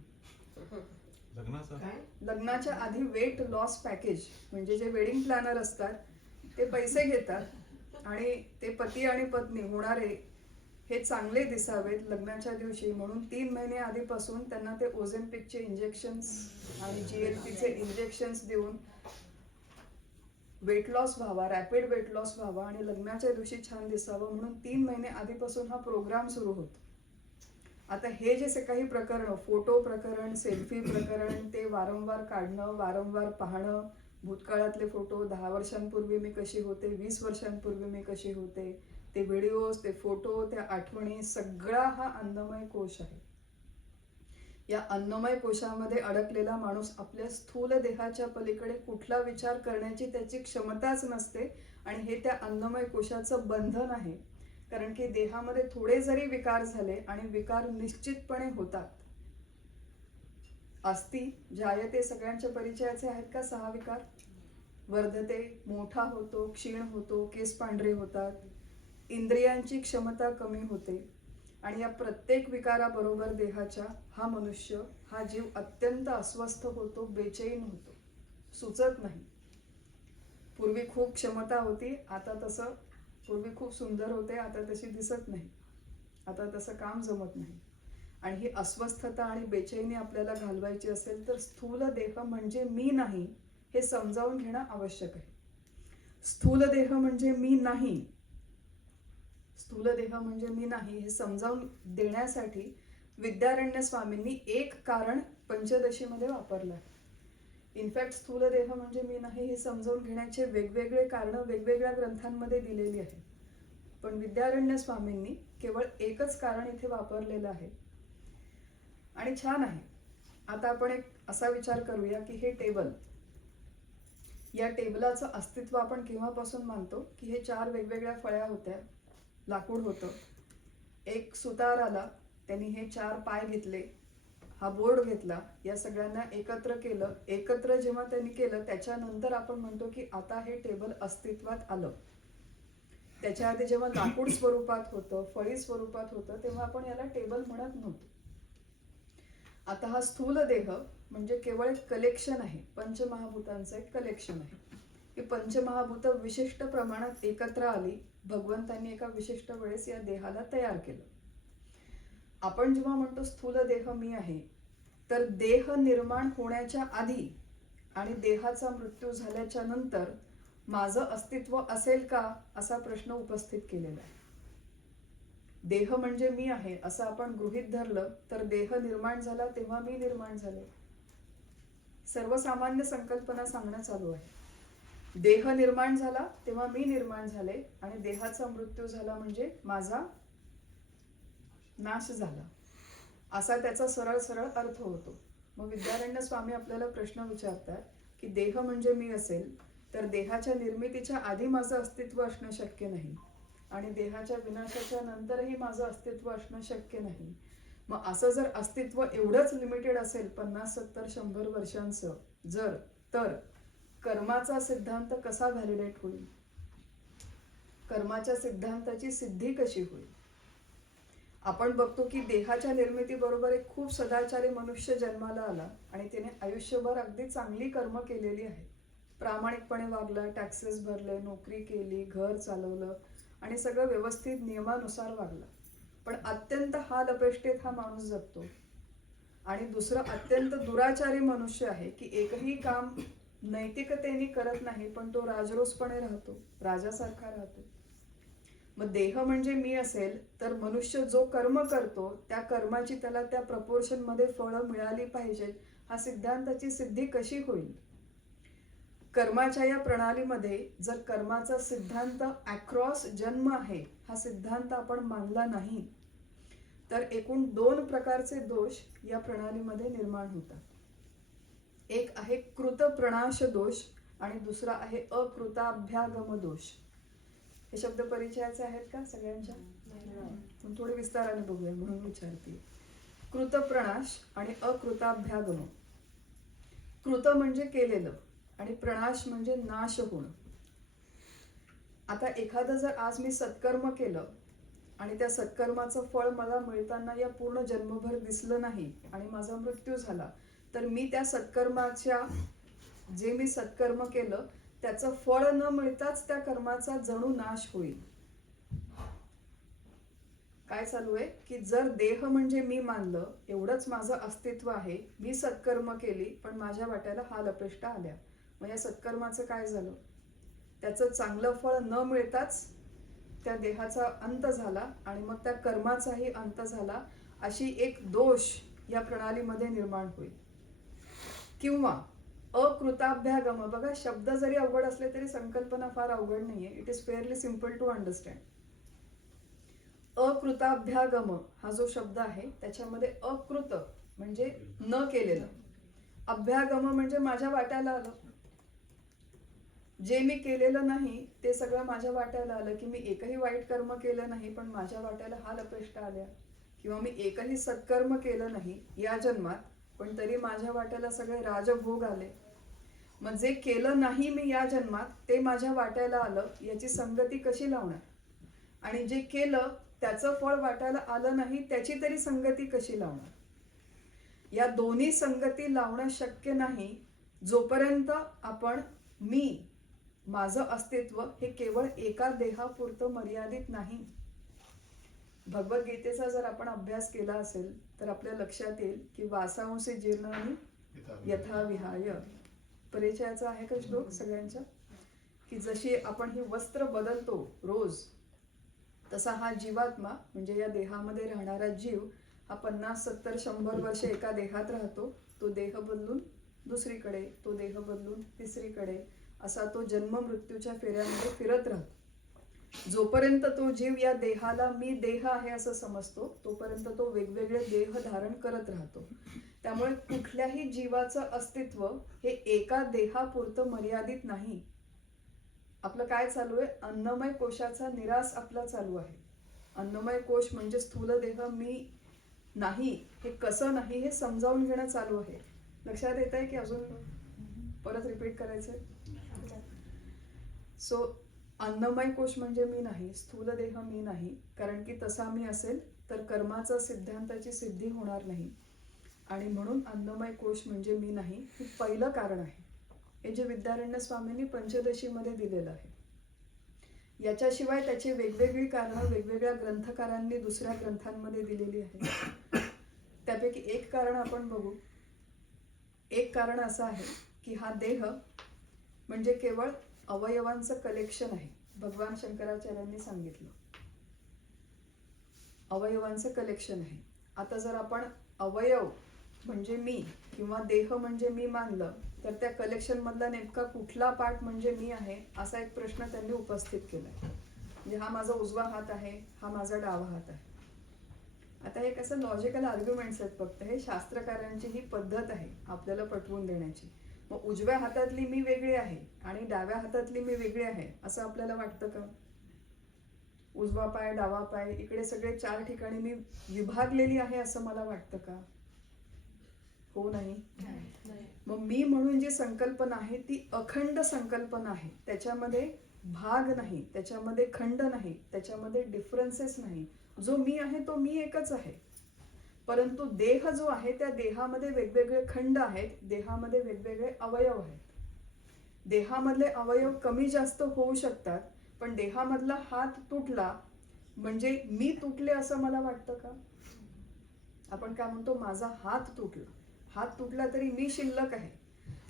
लग्नाच्या आधी वेट लॉस पॅकेज म्हणजे जे वेडिंग प्लॅनर असतात ते पैसे घेतात आणि ते पती आणि पत्नी होणारे हे चांगले दिसावेत लग्नाच्या दिवशी म्हणून 3 महिने आधीपासून त्यांना ते ओझेम्पिकचे इंजेक्शन्स आणि GLP-चे इंजेक्शन्स देऊन वेट लॉस व्हावा, रॅपिड वेट लॉस व्हावा आणि लग्नाच्या दिवशी छान दिसावं म्हणून 3 महिने आधीपासून हा प्रोग्राम सुरू होतो. आता हे जे काही प्रकरण, फोटो प्रकरण, सेल्फी प्रकरण, ते वारंवार काढणं, वारंवार पाहणं, भूतकाळातले फोटो, 10 वर्षांपूर्वी मी कशी होते, 20 वर्षांपूर्वी मी कशी होते, ते व्हिडिओज, ते फोटो, त्या आठवणी, सगळा हा अन्नमय कोश आहे. या अन्नमय कोशामध्ये अडकलेला माणूस आपल्या स्थूल देहाच्या पलीकडे कुठला विचार करण्याची त्याची क्षमताच नसते आणि हे त्या अन्नमय कोशाचं बंधन आहे. कारण की देहामध्ये थोडे जरी विकार झाले आणि विकार निश्चितपणे होतात. अस्ति जायते सगळ्यांच्या परिचयाचे आहेत का 6 विकार? वर्धते, मोठा होतो, क्षीण होतो, केस पांढरे होतात, इंद्रियांची क्षमता कमी होते आणि या प्रत्येक विकाराबरोबर देहाच्या हा मनुष्य, हा जीव अत्यंत अस्वस्थ होतो, बेचैन होतो, सुचत नाही. पूर्वी खूप क्षमता होती, आता तसं, पूर्वी खूप सुंदर होते, आता तशी दिसत नाही, आता तसं काम जमत नाही. आणि ही अस्वस्थता आणि बेचैनी आपल्याला घालवायची असेल तर स्थूल देह म्हणजे मी नाही हे समजावून घेणं आवश्यक आहे. स्थूल देह म्हणजे मी नाही, स्थूल देह म्हणजे मी नाही हे समजावून देण्यासाठी विद्यारण्य स्वामींनी एक कारण पंचदशीमध्ये वापरलं आहे. इनफॅक्ट स्थूल देह म्हणजे मी नाही हे समजावून घेण्याचे वेगवेगळे कारणं वेगवेगळ्या ग्रंथांमध्ये दिलेली आहेत. पण विद्यारण्य स्वामींनी केवळ एकच कारण इथे वापरलेलं आहे आणि छान आहे. आता आपण एक असा विचार करूया की हे टेबल, या टेबलाचं अस्तित्व आपण केव्हापासून मानतो की हे 4 वेगवेगळ्या फळ्या होत्या, लाकूड होतं, एक सुतार आला, त्यांनी हे 4 पाय घेतले, हा बोर्ड घेतला, या सगळ्यांना एकत्र केलं. एकत्र जेव्हा त्यांनी केलं त्याच्यानंतर आपण म्हणतो की आता हे टेबल अस्तित्वात आलं. त्याच्या आधी जेव्हा लाकूड स्वरूपात होतं, फळी स्वरूपात होतं, तेव्हा आपण याला टेबल म्हणत नव्हतो. आता हा स्थूल देह म्हणजे केवळ एक कलेक्शन आहे, पंचमहाभूतांचं एक कलेक्शन आहे. ही पंचमहाभूत विशिष्ट प्रमाणात एकत्र आली, भगवंतांनी एका विशिष्ट वेळेस या देहाला तयार केलं. आपण जेव्हा म्हणतो स्थूल देह मी आहे, तर देह निर्माण होण्याच्या आधी आणि देहाचा मृत्यू झाल्याच्या नंतर माझं अस्तित्व असेल का असा प्रश्न उपस्थित केलेला आहे. देह म्हणजे मी आहे असं आपण गृहीत धरलं तर देह निर्माण झाला तेव्हा मी निर्माण झाले. सर्वसामान्य संकल्पना सांगणं चालू आहे. देह निर्माण झाला तेव्हा मी निर्माण झाले आणि देहाचा मृत्यू झाला म्हणजे माझा नाश झाला, असा त्याचा सरळ सरळ अर्थ होतो. मग विद्यारण्य स्वामी आपल्याला प्रश्न विचारतात की देह म्हणजे मी असेल तर देहाच्या निर्मितीच्या आधी माझं अस्तित्व असणं शक्य नाही आणि देहाच्या विनाशाच्या नंतरही माझं अस्तित्व असणं शक्य नाही. मग असं जर अस्तित्व एवढंच लिमिटेड असेल 50, 70, 100 वर्षांचं जर, तर कर्माचा सिद्धांत कसा व्हॅलिडेट होईल? कर्माच्या सिद्धांताची सिद्धी कशी होईल? आपण बघतो की देहाच्या निर्मितीबरोबर एक खूप सदाचारी मनुष्य जन्माला आला आणि त्याने आयुष्यभर अगदी चांगली कर्म केलेली आहे, प्रामाणिकपणे वागला, टॅक्सेस भरले, नोकरी केली, घर चालवलं आणि सगळं व्यवस्थित नियमानुसार वागला. पण अत्यंत हाल अपेष्टेत हा माणूस जगतो. आणि दुसरं अत्यंत दुराचारी मनुष्य आहे की एकही काम नैतिकतेने करत नाही, पण तो राजरोसपणे राहतो, राजासारखा राहतो. मग देह म्हणजे मी असेल तर मनुष्य जो कर्म करतो त्या कर्माची त्याला त्या प्रपोर्शन मध्ये फळं मिळाली पाहिजेत. हा सिद्धांताची सिद्धी कशी होईल? कर्माच्या या प्रणालीमध्ये जर कर्माचा सिद्धांत अक्रॉस जन्म आहे हा सिद्धांत आपण मानला नाही तर एकूण 2 प्रकारचे दोष या प्रणालीमध्ये निर्माण होतात. एक आहे कृत प्रणाश दोष आणि दुसरा आहे अकृताभ्यागम दोष. हे शब्द परिचयाचे आहेत का सगळ्यांच्या? पण थोडे विस्ताराने बघूया म्हणून विचारते. कृत प्रणाश आणि अकृताभ्यागम. कृत म्हणजे केलेलं आणि प्रणाश म्हणजे नाश होणं. आता एखादं जर आज मी सत्कर्म केलं आणि त्या सत्कर्माचं फळ मला मिळताना या पूर्ण जन्मभर दिसलं नाही आणि माझा मृत्यू झाला, तर मी त्या सत्कर्माच्या जे मी सत्कर्म केलं त्याचं फळ न मिळताच त्या कर्माचा जणू नाश होईल. काय चालू आहे की जर देह म्हणजे मी मानलं, एवढंच माझं अस्तित्व आहे, मी सत्कर्म केली पण माझ्या वाट्याला हाल अपेष्टा आल्या, मग या सत्कर्माचं काय झालं? त्याचं चांगलं फळ न मिळताच त्या देहाचा अंत झाला आणि मग त्या कर्माचाही अंत झाला, अशी एक दोष या प्रणालीमध्ये निर्माण होईल. किंवा अकृताभ्यागम. बघा, शब्द जरी अवघड असले तरी संकल्पना फार अवघड नाहीये. It is fairly simple to understand. अकृताभ्यागम हा जो शब्द आहे त्याच्यामध्ये अकृत म्हणजे न केलेलं, अभ्यागम म्हणजे माझ्या वाट्याला आलं. जे मी केलेलं नाही ते सगळं माझ्या वाट्याला आलं, की मी एकही वाईट कर्म केलं नाही पण माझ्या वाट्याला हाल अपेष्टा आल्या, किंवा मी एकही सत्कर्म केलं नाही या जन्मात पण तरी माझ्या वाट्याला सगळे राजभोग आले. मग जे केलं नाही मी या जन्मात ते माझ्या वाट्याला आलं, याची संगती कशी लावणार? आणि जे केलं त्याचं फळ वाट्याला आलं नाही त्याची तरी संगती कशी लावणार? या दोन्ही संगती लावणं शक्य नाही जोपर्यंत आपण मी, माझं अस्तित्व हे केवळ एका देहापुरतं मर्यादित नाही. भगवद्गीतेचा जर आपण अभ्यास केला असेल तर आपल्या लक्षात येईल की वासांसी जीर्णानि यथा विहाय. परिचयाचा आहे का श्लोक सगळ्यांच्या? की जशी आपण ही वस्त्र बदलतो रोज, तसा हा जीवात्मा म्हणजे या देहामध्ये राहणारा जीव हा 50, 70, 100 वर्ष एका देहात राहतो. तो देह बदलून दुसरीकडे, तो देह बदलून तिसरीकडे, असा तो जन्म मृत्यूच्या फेऱ्यांमध्ये फिरत राहतो. जोपर्यंत तो जीव या देहाला मी देह आहे असं समजतो तोपर्यंत तो वेगवेगळे देह धारण करत राहतो. त्यामुळे कुठल्याही जीवाचं अस्तित्व हे एका देहापुरतं मर्यादित नाही. आपलं काय चालू आहे? अन्नमय कोशाचा निरास आपला चालू आहे. अन्नमय कोश म्हणजे स्थूल देह मी नाही, हे कसं नाही हे समजावून घेणं चालू आहे. लक्षात येत आहे की अजून परत रिपीट करायचंय? सो अन्नमय कोश म्हणजे मी नाही, स्थूल देह मी नाही, कारण की तसा मी असेल तर कर्माचा सिद्धांताची सिद्धी होणार नाही. आणि म्हणून अन्नमय कोश म्हणजे मी नाही, हे पहिलं कारण आहे. हे जे विद्यारण्य स्वामींनी पंचदशीमध्ये दिलेलं आहे. याच्याशिवाय त्याची वेगवेगळी कारणं वेगवेगळ्या ग्रंथकारांनी दुसऱ्या ग्रंथांमध्ये दिलेली आहेत. त्यापैकी एक कारण आपण बघू. एक कारण असं आहे की हा देह म्हणजे केवळ अवयवांचं कलेक्शन आहे. भगवान शंकराचार्यांनी सांगितलं अवयवांचं कलेक्शन आहे. आता जर आपण अवयव म्हणजे मी किंवा देह म्हणजे मी मानलं तर त्या कलेक्शन मधला नेमका कुठला पार्ट म्हणजे मी आहे असा एक प्रश्न त्यांनी उपस्थित केलाय. म्हणजे हा माझा उजवा हात आहे, हा माझा डावा हात आहे. आता हे कसं लॉजिकल आर्ग्युमेंट्स आहेत फक्त. हे शास्त्रकारांची ही पद्धत आहे आपल्याला पटवून देण्याची. मग उजव्या हातातली मी वेगळी आहे आणि डाव्या हातातली मी वेगळी आहे असं आपल्याला वाटतं का? उजवा पाय, डावा पाय, इकडे सगळे 4 ठिकाणी मी विभागलेली आहे असं मला वाटतं का? हो नाही. मग मी म्हणून जी संकल्पना आहे ती अखंड संकल्पना आहे. त्याच्यामध्ये भाग नाही, त्याच्यामध्ये खंड नाही, त्याच्यामध्ये डिफरन्सेस नाही. जो मी आहे तो मी एकच आहे. परंतु देह जो आहे त्या देहामध्ये वेगवेगळे खंड आहेत, देहामध्ये वेगवेगळे अवयव आहेत. देहामधले अवयव कमी जास्त होऊ शकतात, पण देहामधला हात तुटला म्हणजे मी तुटले असं मला वाटतं का? आपण काय म्हणतो? माझा हात तुटला. हात तुटला तरी मी शिल्लक आहे.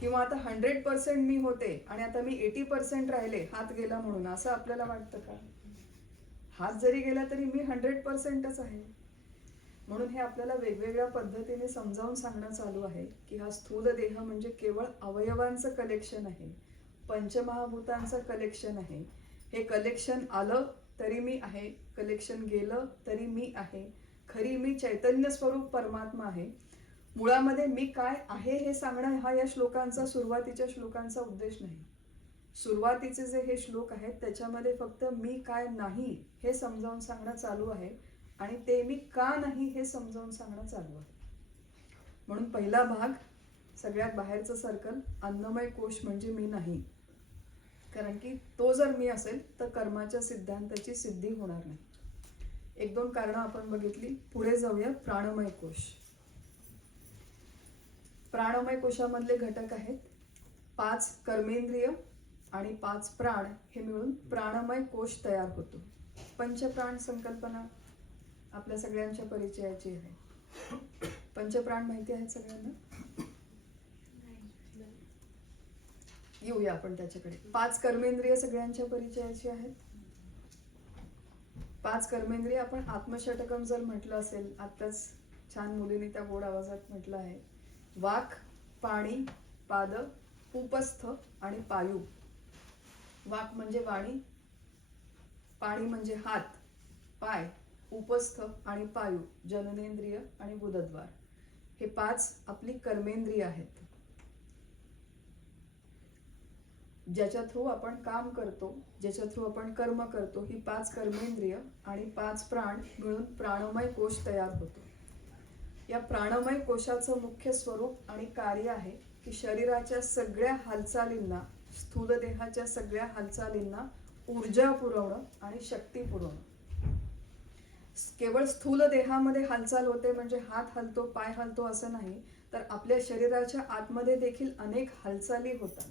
किंवा आता 100% मी होते आणि आता मी 80% राहिले हात गेला म्हणून, असं आपल्याला वाटतं का? हात जरी गेला तरी मी 100%च आहे. म्हणून हे आपल्याला वेगवेगळ्या पद्धतीने समजावून सांगणं चालू आहे की हा स्थूल देह म्हणजे केवळ अवयवांचं कलेक्शन आहे, पंचमहाभूतांचं कलेक्शन आहे. हे कलेक्शन आलं तरी मी आहे, कलेक्शन गेलं तरी मी आहे. खरी मी चैतन्य स्वरूप परमात्मा आहे. मुळामध्ये मी काय आहे हे सांगणं हा या श्लोकांचा, सुरुवातीच्या श्लोकांचा उद्देश नाही. सुरुवातीचे जे हे श्लोक आहेत त्याच्यामध्ये फक्त मी काय नाही हे समजावून सांगणं चालू आहे आणि ते मी का नाही हे समजावून सांगणं चालू आहे. म्हणून पहिला भाग, सगळ्यात बाहेरचं सर्कल, अन्नमय कोश म्हणजे मी नाही. कारण की तो जर मी असेल तर कर्माच्या सिद्धांताची सिद्धी होणार नाही. एक दोन कारणं आपण बघितली. पुढे जाऊया. प्राणमय कोश. प्राणमय कोशामधले घटक आहेत 5 कर्मेंद्रिय आणि 5 प्राण. हे मिळून प्राणमय कोश तयार होतो. पंचप्राण संकल्पना आपल्या सगळ्यांच्या परिचयाची आहे. पंचप्राण माहिती आहेत सगळ्यांना? येऊया आपण त्याच्याकडे. 5 कर्मेंद्रिय सगळ्यांच्या परिचयाची आहेत. 5 कर्मेंद्रिय आपण आत्मषटकम जर म्हटलं असेल, आत्ताच छान मुलीने त्या गोड आवाजात म्हटलं आहे. वाक, पाणी, पाद, उपस्थ आणि पायू. वाक म्हणजे वाणी, पाणी म्हणजे हात, पाय, उपस्थ आणि पायू जननेंद्रिय आणि गुदद्वार. हे 5 आपली कर्मेंद्रिय आहेत, ज्याच्या थ्रू आपण काम करतो, ज्याच्या थ्रू आपण कर्म करतो. ही 5 कर्मेंद्रिय आणि 5 प्राण मिळून प्राणमय कोश तयार होतो. या प्राणमय कोशाचं मुख्य स्वरूप आणि कार्य आहे की शरीराच्या सगळ्या हालचालींना, स्थूल देहाच्या सगळ्या हालचालींना ऊर्जा पुरवणं आणि शक्ती पुरवणं. केवळ स्थूल देहामध्ये हालचाल होते म्हणजे हात हलतो, पाय हलतो असं नाही, तर आपल्या शरीराच्या आतमध्ये देखील अनेक हालचाली होतात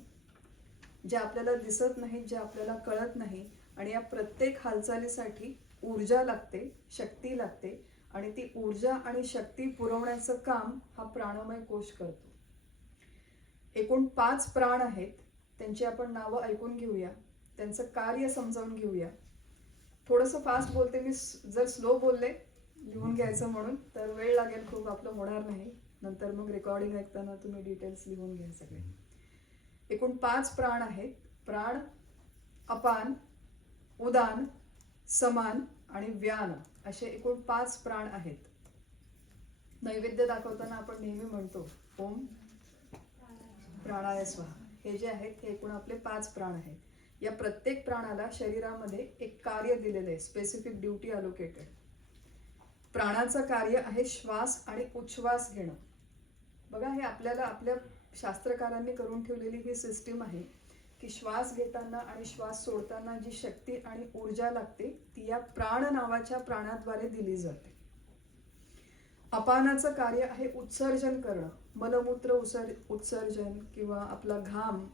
ज्या आपल्याला दिसत नाहीत, ज्या आपल्याला कळत नाही. आणि या प्रत्येक हालचालीसाठी ऊर्जा लागते, शक्ती लागते आणि ती ऊर्जा आणि शक्ती पुरवण्याचं काम हा प्राणमय कोश करतो. एकूण 5 प्राण आहेत. त्यांची आपण नावं ऐकून घेऊया, त्यांचं कार्य समजावून घेऊया. थोडंसं फास्ट बोलते मी. जर स्लो बोलले लिहून घ्यायचं म्हणून तर वेळ लागेल खूप, आपलं होणार नाही. नंतर मग रेकॉर्डिंग ऐकताना तुम्ही डिटेल्स लिहून घ्या सगळे. एकूण 5 प्राण आहेत. प्राण, अपान, उदान, समान आणि व्यान असे एकूण 5 प्राण आहेत. नैवेद्य दाखवताना आपण नेहमी म्हणतो ओम प्राणाय स्वाहा. हे जे आहेत हे एकूण आपले 5 प्राण आहेत. या प्रत्येक प्राणाला शरीरामध्ये एक कार्य दिलेलं आहे, स्पेसिफिक ड्युटी अलोकेटेड. प्राणाचं कार्य आहे श्वास आणि उच्छ्वास घेणं. बघा, हे आपल्याला आपल्या शास्त्रकारांनी करून ठेवलेली ही सिस्टीम आहे की श्वास घेताना आणि श्वास सोडताना जी शक्ती आणि ऊर्जा लागते ती या प्राण नावाच्या प्राणाद्वारे दिली जाते. अपानाचं कार्य आहे उत्सर्जन करणं, मलमूत्र उत्सर्जन किंवा आपला घाम,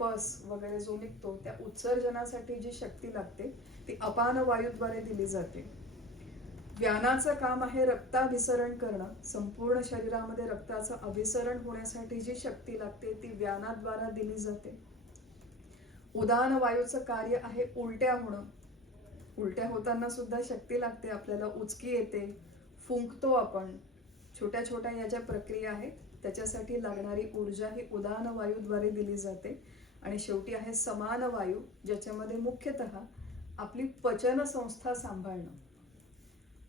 पस वगैरे जो निघतो त्या उत्सर्जनासाठी जी शक्ती लागते ती अपान वायूद्वारे दिली जाते. व्यानाचं काम आहे रक्ताभिसरण करणं. संपूर्ण शरीरामध्ये रक्ताचं अभिसरण होण्यासाठी जी शक्ती लागते ती व्यानाद्वारे दिली जाते. उदान वायूचं कार्य आहे उलट्या होणं. उलट्या होताना सुद्धा शक्ती लागते आपल्याला, उचकी येते, फुंकतो आपण. छोट्या छोट्या या ज्या प्रक्रिया आहेत त्याच्यासाठी लागणारी ऊर्जा ही उदान वायूद्वारे दिली जाते. आणि शेवटी आहे समान वायू, ज्याच्यामध्ये मुख्यतः आपली पचन संस्था सांभाळणं,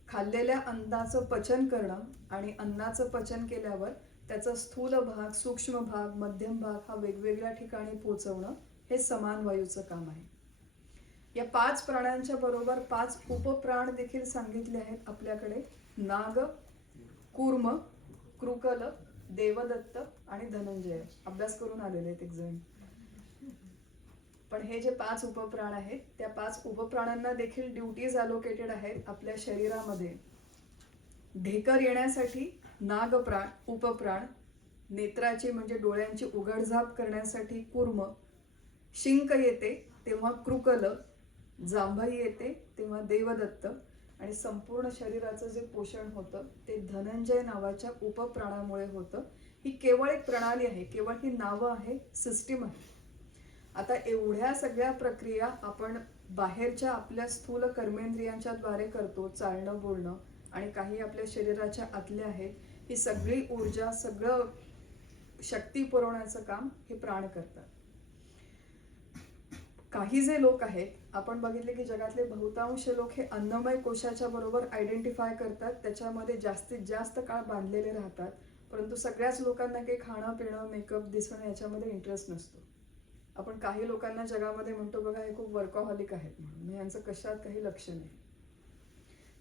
खाल्लेल्या अन्नाचं पचन करणं आणि अन्नाचं पचन केल्यावर त्याचा स्थूल भाग, सूक्ष्म भाग, मध्यम भाग हा वेगवेगळ्या ठिकाणी पोहोचवणं हे समान वायूचं काम आहे. या 5 प्राणांच्या बरोबर 5 उपप्राण देखील सांगितले आहेत आपल्याकडे. नाग, कूर्म, कृकल, देवदत्त आणि धनंजय. अभ्यास करून आलेले आहेत एक जण. पण हे जे 5 उपप्राण आहेत त्या 5 उपप्राणांना देखील ड्युटीज अलोकेटेड आहेत आपल्या शरीरामध्ये. ढेकर येण्यासाठी नागप्राण, उपप्राण. नेत्राची म्हणजे डोळ्यांची उघडझाप करण्यासाठी कूर्म. शिंक येते तेव्हा कृकल. जांभई येते तेव्हा देवदत्त. आणि संपूर्ण शरीराचं जे पोषण होतं ते धनंजय नावाच्या उपप्राणामुळे होतं. ही केवळ एक प्रणाली आहे, केवळ ही नावं आहे, सिस्टीम आहे. आता एवढ्या सगळ्या प्रक्रिया आपण बाहेरच्या आपल्या स्थूल कर्मेंद्रियांच्या द्वारे करतो, चालणं, बोलणं, आणि काही आपल्या शरीराच्या आतल्या आहेत. ही सगळी ऊर्जा, सगळं शक्ती पुरवण्याचं काम हे प्राण करतात. काही जे लोक आहेत आपण बघितले की जगातले बहुतांश लोक हे अन्नमय कोशाच्या बरोबर आयडेंटिफाय करतात, त्याच्यामध्ये जास्तीत जास्त काळ बांधलेले राहतात. परंतु सगळ्याच लोकांना काही खाणं पिणं मेकअप दिसणं याच्यामध्ये इंटरेस्ट नसतो. आपण काही लोकांना जगामध्ये म्हणतो बघा हे खूप वर्कहॉलिक आहेत म्हणून, यांचं कशात काही लक्ष नाही.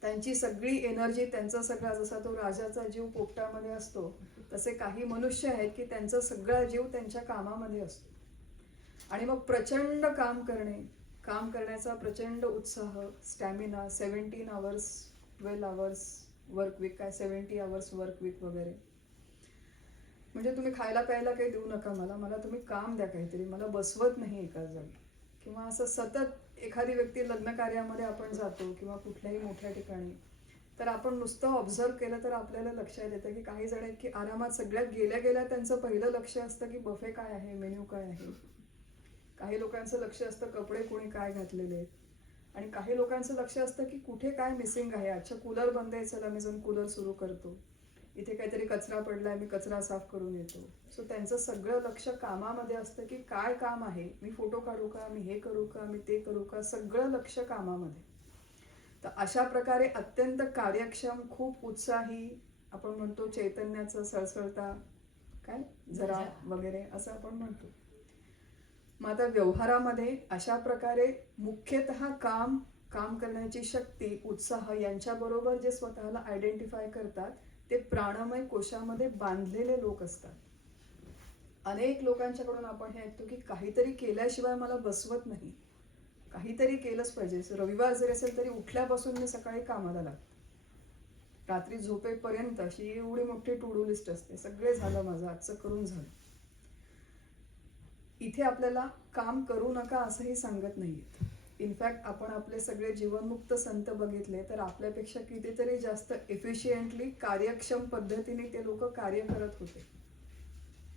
त्यांची सगळी एनर्जी, त्यांचा सगळा, जसा तो राजाचा जीव पोपटामध्ये असतो तसे काही मनुष्य आहेत की त्यांचा सगळा जीव त्यांच्या कामामध्ये असतो. आणि मग प्रचंड काम करणे, काम करण्याचा प्रचंड उत्साह, stamina, 17 hours 12 hours work week, काय 70 आवर्स वर्क वीक वगैरे. म्हणजे तुम्ही खायला प्यायला काही देऊ नका मला तुम्ही काम द्या काहीतरी, मला बसवत नाही एका जागी. किंवा असं सतत एखादी व्यक्ती लग्न कार्यामध्ये आपण जातो किंवा कुठल्याही मोठ्या ठिकाणी, तर आपण नुसतं ऑब्झर्व केलं तर आपल्याला लक्षात येतं की काही जण आहेत की आरामात सगळ्यात गेल्या गेल्या त्यांचं पहिलं लक्ष असतं की बफे काय आहे, मेन्यू काय आहे. काही लोकांचं लक्ष असतं कपडे कोणी काय घातलेले आहेत, आणि काही लोकांचं लक्ष असतं की कुठे काय मिसिंग आहे. अच्छा कूलर बंद आहे, चला मी जाऊन कूलर सुरू करतो. इथे काहीतरी कचरा पडलाय, मी कचरा साफ करून येतो. सो त्यांचं सगळं लक्ष कामामध्ये असतं की काय काम आहे, मी फोटो काढू का, मी हे करू का, मी ते करू का, सगळं लक्ष कामामध्ये. तर अशा प्रकारे अत्यंत कार्यक्षम, खूप उत्साही, आपण म्हणतो चैतन्याचं सळसळता काय जरा वगैरे असं आपण म्हणतो. मग आता व्यवहारामध्ये अशा प्रकारे मुख्यतः काम करण्याची शक्ती, उत्साह यांच्याबरोबर जे स्वतःला आयडेंटिफाय करतात ते प्राणमय कोशामध्ये बांधलेले लोक असतात. अनेक लोकांच्याकडून आपण हे ऐकतो की काहीतरी केल्याशिवाय मला बसवत नाही, काहीतरी केलंच पाहिजे. रविवार जरी असेल तरी उठल्यापासून मी सकाळी कामाला लागते, रात्री झोपेपर्यंत अशी एवढी मोठी टू डू लिस्ट असते, सगळे झालं माझं, आजचं करून झालं. इथे आपल्याला काम करू नका असंही सांगत नाहीये. इनफॅक्ट आपण आपले सगळे जीवनमुक्त संत बघितले तर आपल्यापेक्षा कितीतरी जास्त एफिशियंटली, कार्यक्षम पद्धतीने ते लोक कार्य करत होते.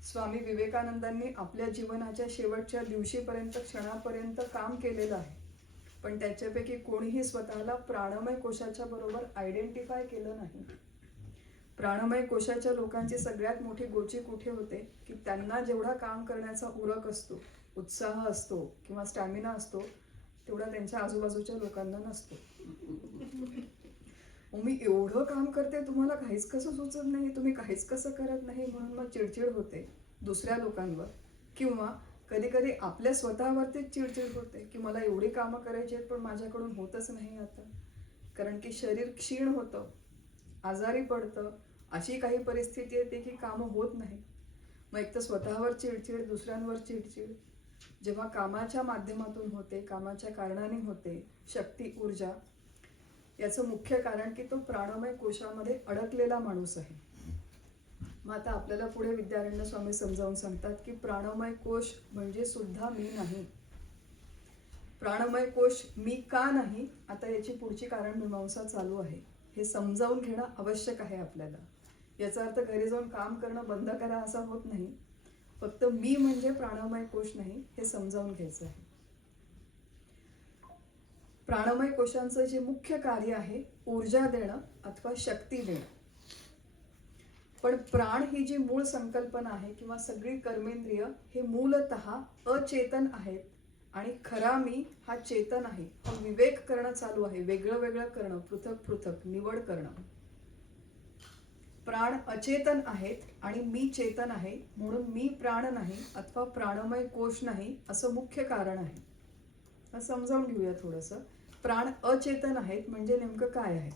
स्वामी विवेकानंदांनी आपल्या जीवनाच्या शेवटच्या दिवशीपर्यंत, क्षणापर्यंत काम केलेलं आहे, पण त्याच्यापैकी कोणीही स्वतःला प्राणमय कोशाच्या बरोबर आयडेंटिफाय केलं नाही. प्राणमय कोशाच्या लोकांची सगळ्यात मोठी गोची कुठे होते की त्यांना जेवढा काम करण्याचा उरक असतो, उत्साह असतो किंवा स्टॅमिना असतो, तेवढा त्यांच्या आजूबाजूच्या लोकांना नसतो. मी एवढं काम करते, तुम्हाला काहीच कसं सुचत नाही, तुम्ही काहीच कसं करत नाही, म्हणून मग चिडचिड होते दुसऱ्या लोकांवर. किंवा कधी कधी आपल्या स्वतःवरतीच चिडचिड होते की मला एवढी कामं करायची आहेत पण माझ्याकडून होतच नाही आता, कारण की शरीर क्षीण होतं, आजारी पडतं, अशी काही परिस्थिती येते की कामं होत नाही. मग एक तर स्वतःवर चिडचिड, दुसऱ्यांवर चिडचिड. जेव्हा कामाच्या माध्यमातून होते, कामाच्या कारणाने होते, शक्ती, ऊर्जा, याचं मुख्य कारण की तो प्राणमय कोशामध्ये अडकलेला माणूस आहे. मग आता आपल्याला पुढे विद्यारण्य स्वामी समजावून सांगतात की प्राणमय कोश म्हणजे सुद्धा मी नाही. प्राणमय कोश मी का नाही, आता याची पुढची कारण मीमांसा चालू आहे. हे समजावून घेणं आवश्यक आहे आपल्याला. याचा अर्थ घरी जाऊन काम करणं बंद करा असा होत नाही, फक्त मी म्हणजे प्राणमय कोश नाही हे समजावून घ्यायचं आहे. प्राणमय कोशांचं जे मुख्य कार्य आहे ऊर्जा देणं अथवा शक्ती देणं. पण प्राण ही जी मूळ संकल्पना आहे किंवा सगळी कर्मेंद्रिय हे मूलतः अचेतन आहेत, आणि खरा मी हा चेतन आहे. हा विवेक करणं चालू आहे, वेगळं वेगळं करणं, पृथक पृथक निवड करणं. प्राण अचेतन आहेत आणि मी चेतन आहे, म्हणून मी प्राण नाही अथवा प्राणमय कोश नाही असं मुख्य कारण आहे. समजावून घेऊया थोडंसं. प्राण अचेतन आहेत म्हणजे नेमकं काय आहे.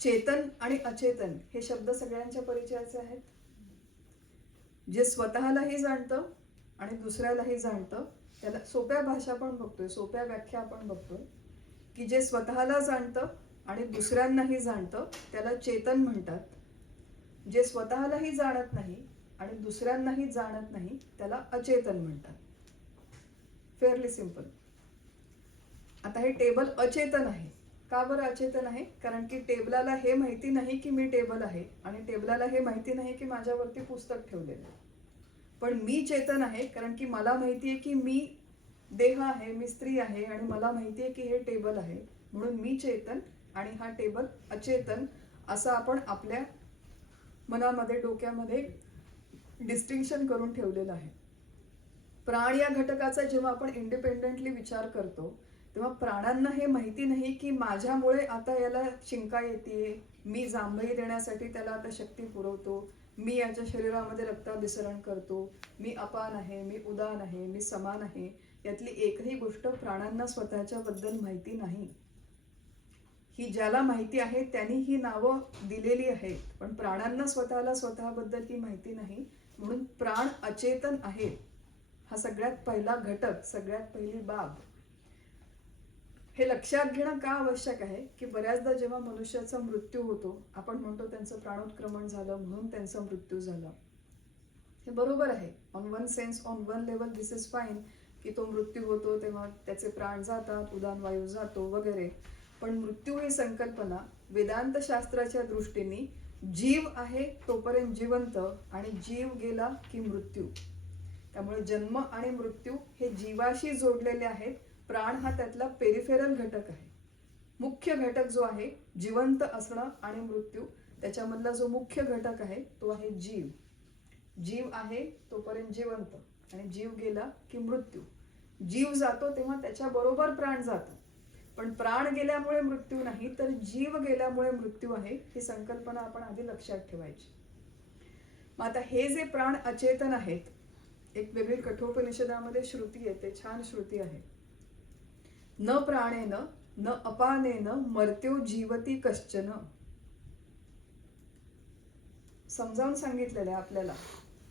चेतन आणि अचेतन हे शब्द सगळ्यांच्या परिचयाचे आहेत. जे स्वतःलाही जाणतं आणि दुसऱ्यालाही जाणतं, त्याला सोप्या भाषा आपण बघतोय, सोप्या व्याख्या आपण बघतोय की जे स्वतःला जाणतं आणि दुसऱ्यांनाही जाणतं त्याला चेतन म्हणतात. जे स्वतःलाही जाणत नाही आणि दुसऱ्यांनाही जाणत नाही त्याला अचेतन म्हणतात. Fairly simple. आता हे टेबल अचेतन आहे. का बरं अचेतन आहे? कारण की टेबलाला हे माहिती नाही की मी टेबल आहे, आणि टेबलाला हे माहिती नाही की माझ्यावरती पुस्तक ठेवलेलं आहे. पण मी चेतन आहे कारण की मला माहिती आहे की मी देह आहे, मी स्त्री आहे, आणि मला माहिती आहे की हे टेबल आहे, म्हणून मी चेतन आणि हा टेबल अचेतन, असं आपण आपल्या मनामध्ये, डोक्यामध्ये डिस्टिंक्शन करून ठेवलेलं आहे. प्राण या घटकाचा जेव्हा आपण इंडिपेंडेंटली विचार करतो तेव्हा प्राणांना हे माहिती नाही की माझ्यामुळे आता याला शिंका येते, मी जांभई देण्यासाठी त्याला आता शक्ती पुरवतो, मी याच्या शरीरामध्ये रक्ताभिसरण करतो, मी अपान आहे, मी उदान आहे, मी समान आहे, यातली एकही गोष्ट प्राणांना स्वतःच्या बद्दल माहिती नाही. ही ज्याला माहिती आहे त्यांनी ही नावं दिलेली आहेत, पण प्राणांना स्वतःबद्दल ही माहिती नाही. म्हणून प्राण अचेतन आहेत. हा सगळ्यात पहिला घटक, सगळ्यात पहिली बाब. हे लक्षात घेणं का आवश्यक आहे की बऱ्याचदा जेव्हा मनुष्याचा मृत्यू होतो, आपण म्हणतो त्यांचं प्राणोत्क्रमण झालं म्हणून त्यांचा मृत्यू झाला. हे बरोबर आहे. On one sense, on one level this is fine की तो मृत्यू होतो तेव्हा त्याचे प्राण जातात, उदान वायू जातो वगैरे. पण मृत्यू ही संकल्पना वेदांत शास्त्राच्या दृष्टीने जीव आहे तोपर्यंत जिवंत आणि जीव गेला की मृत्यू. त्यामुळे जन्म आणि मृत्यू हे जीवाशी जोडलेले आहेत. प्राण हा त्यातला पेरिफेरल घटक आहे. मुख्य घटक जो आहे जिवंत असणं आणि मृत्यू, त्याच्यामधला जो मुख्य घटक आहे तो आहे जीव. जीव आहे तोपर्यंत जिवंत आणि जीव गेला की मृत्यू. जीव जातो तेव्हा त्याच्या बरोबर प्राण जातो. पण प्राण गेल्यामुळे मृत्यू नाही तर जीव गेल्यामुळे मृत्यू आहे, ही संकल्पना आपण आधी लक्षात ठेवायची. मग आता हे जे प्राण अचेतन आहेत, एक वेगळी कठोपनिषदामध्ये श्रुती येते, छान श्रुती आहे. न प्राणेन न अपानेन मर्त्यो जीवती कश्चन. समजावून सांगितलेलं आहे आपल्याला,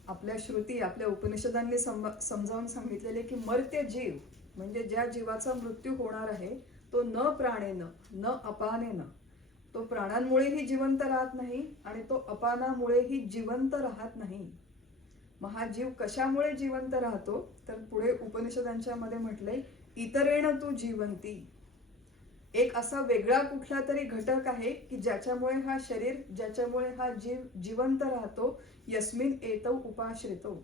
आपल्या श्रुती, आपल्या उपनिषदांनी समजावून सांगितलेले की मर्त्य जीव म्हणजे ज्या जीवाचा मृत्यू होणार आहे तो न प्राणेन न अपानेन, तो प्राणांमुळेही जिवंत राहत नाही आणि तो अपानामुळेही जिवंत राहत नाही. मग हा जीव कशामुळे जिवंत राहतो तर पुढे उपनिषदांच्या मध्ये म्हटलंय इतरेण तू जीवंती. एक असा वेगळा कुठला तरी घटक आहे की ज्याच्यामुळे हा शरीर, ज्याच्यामुळे हा जीव जिवंत राहतो. यस्मिन एतौ उपाश्रितो.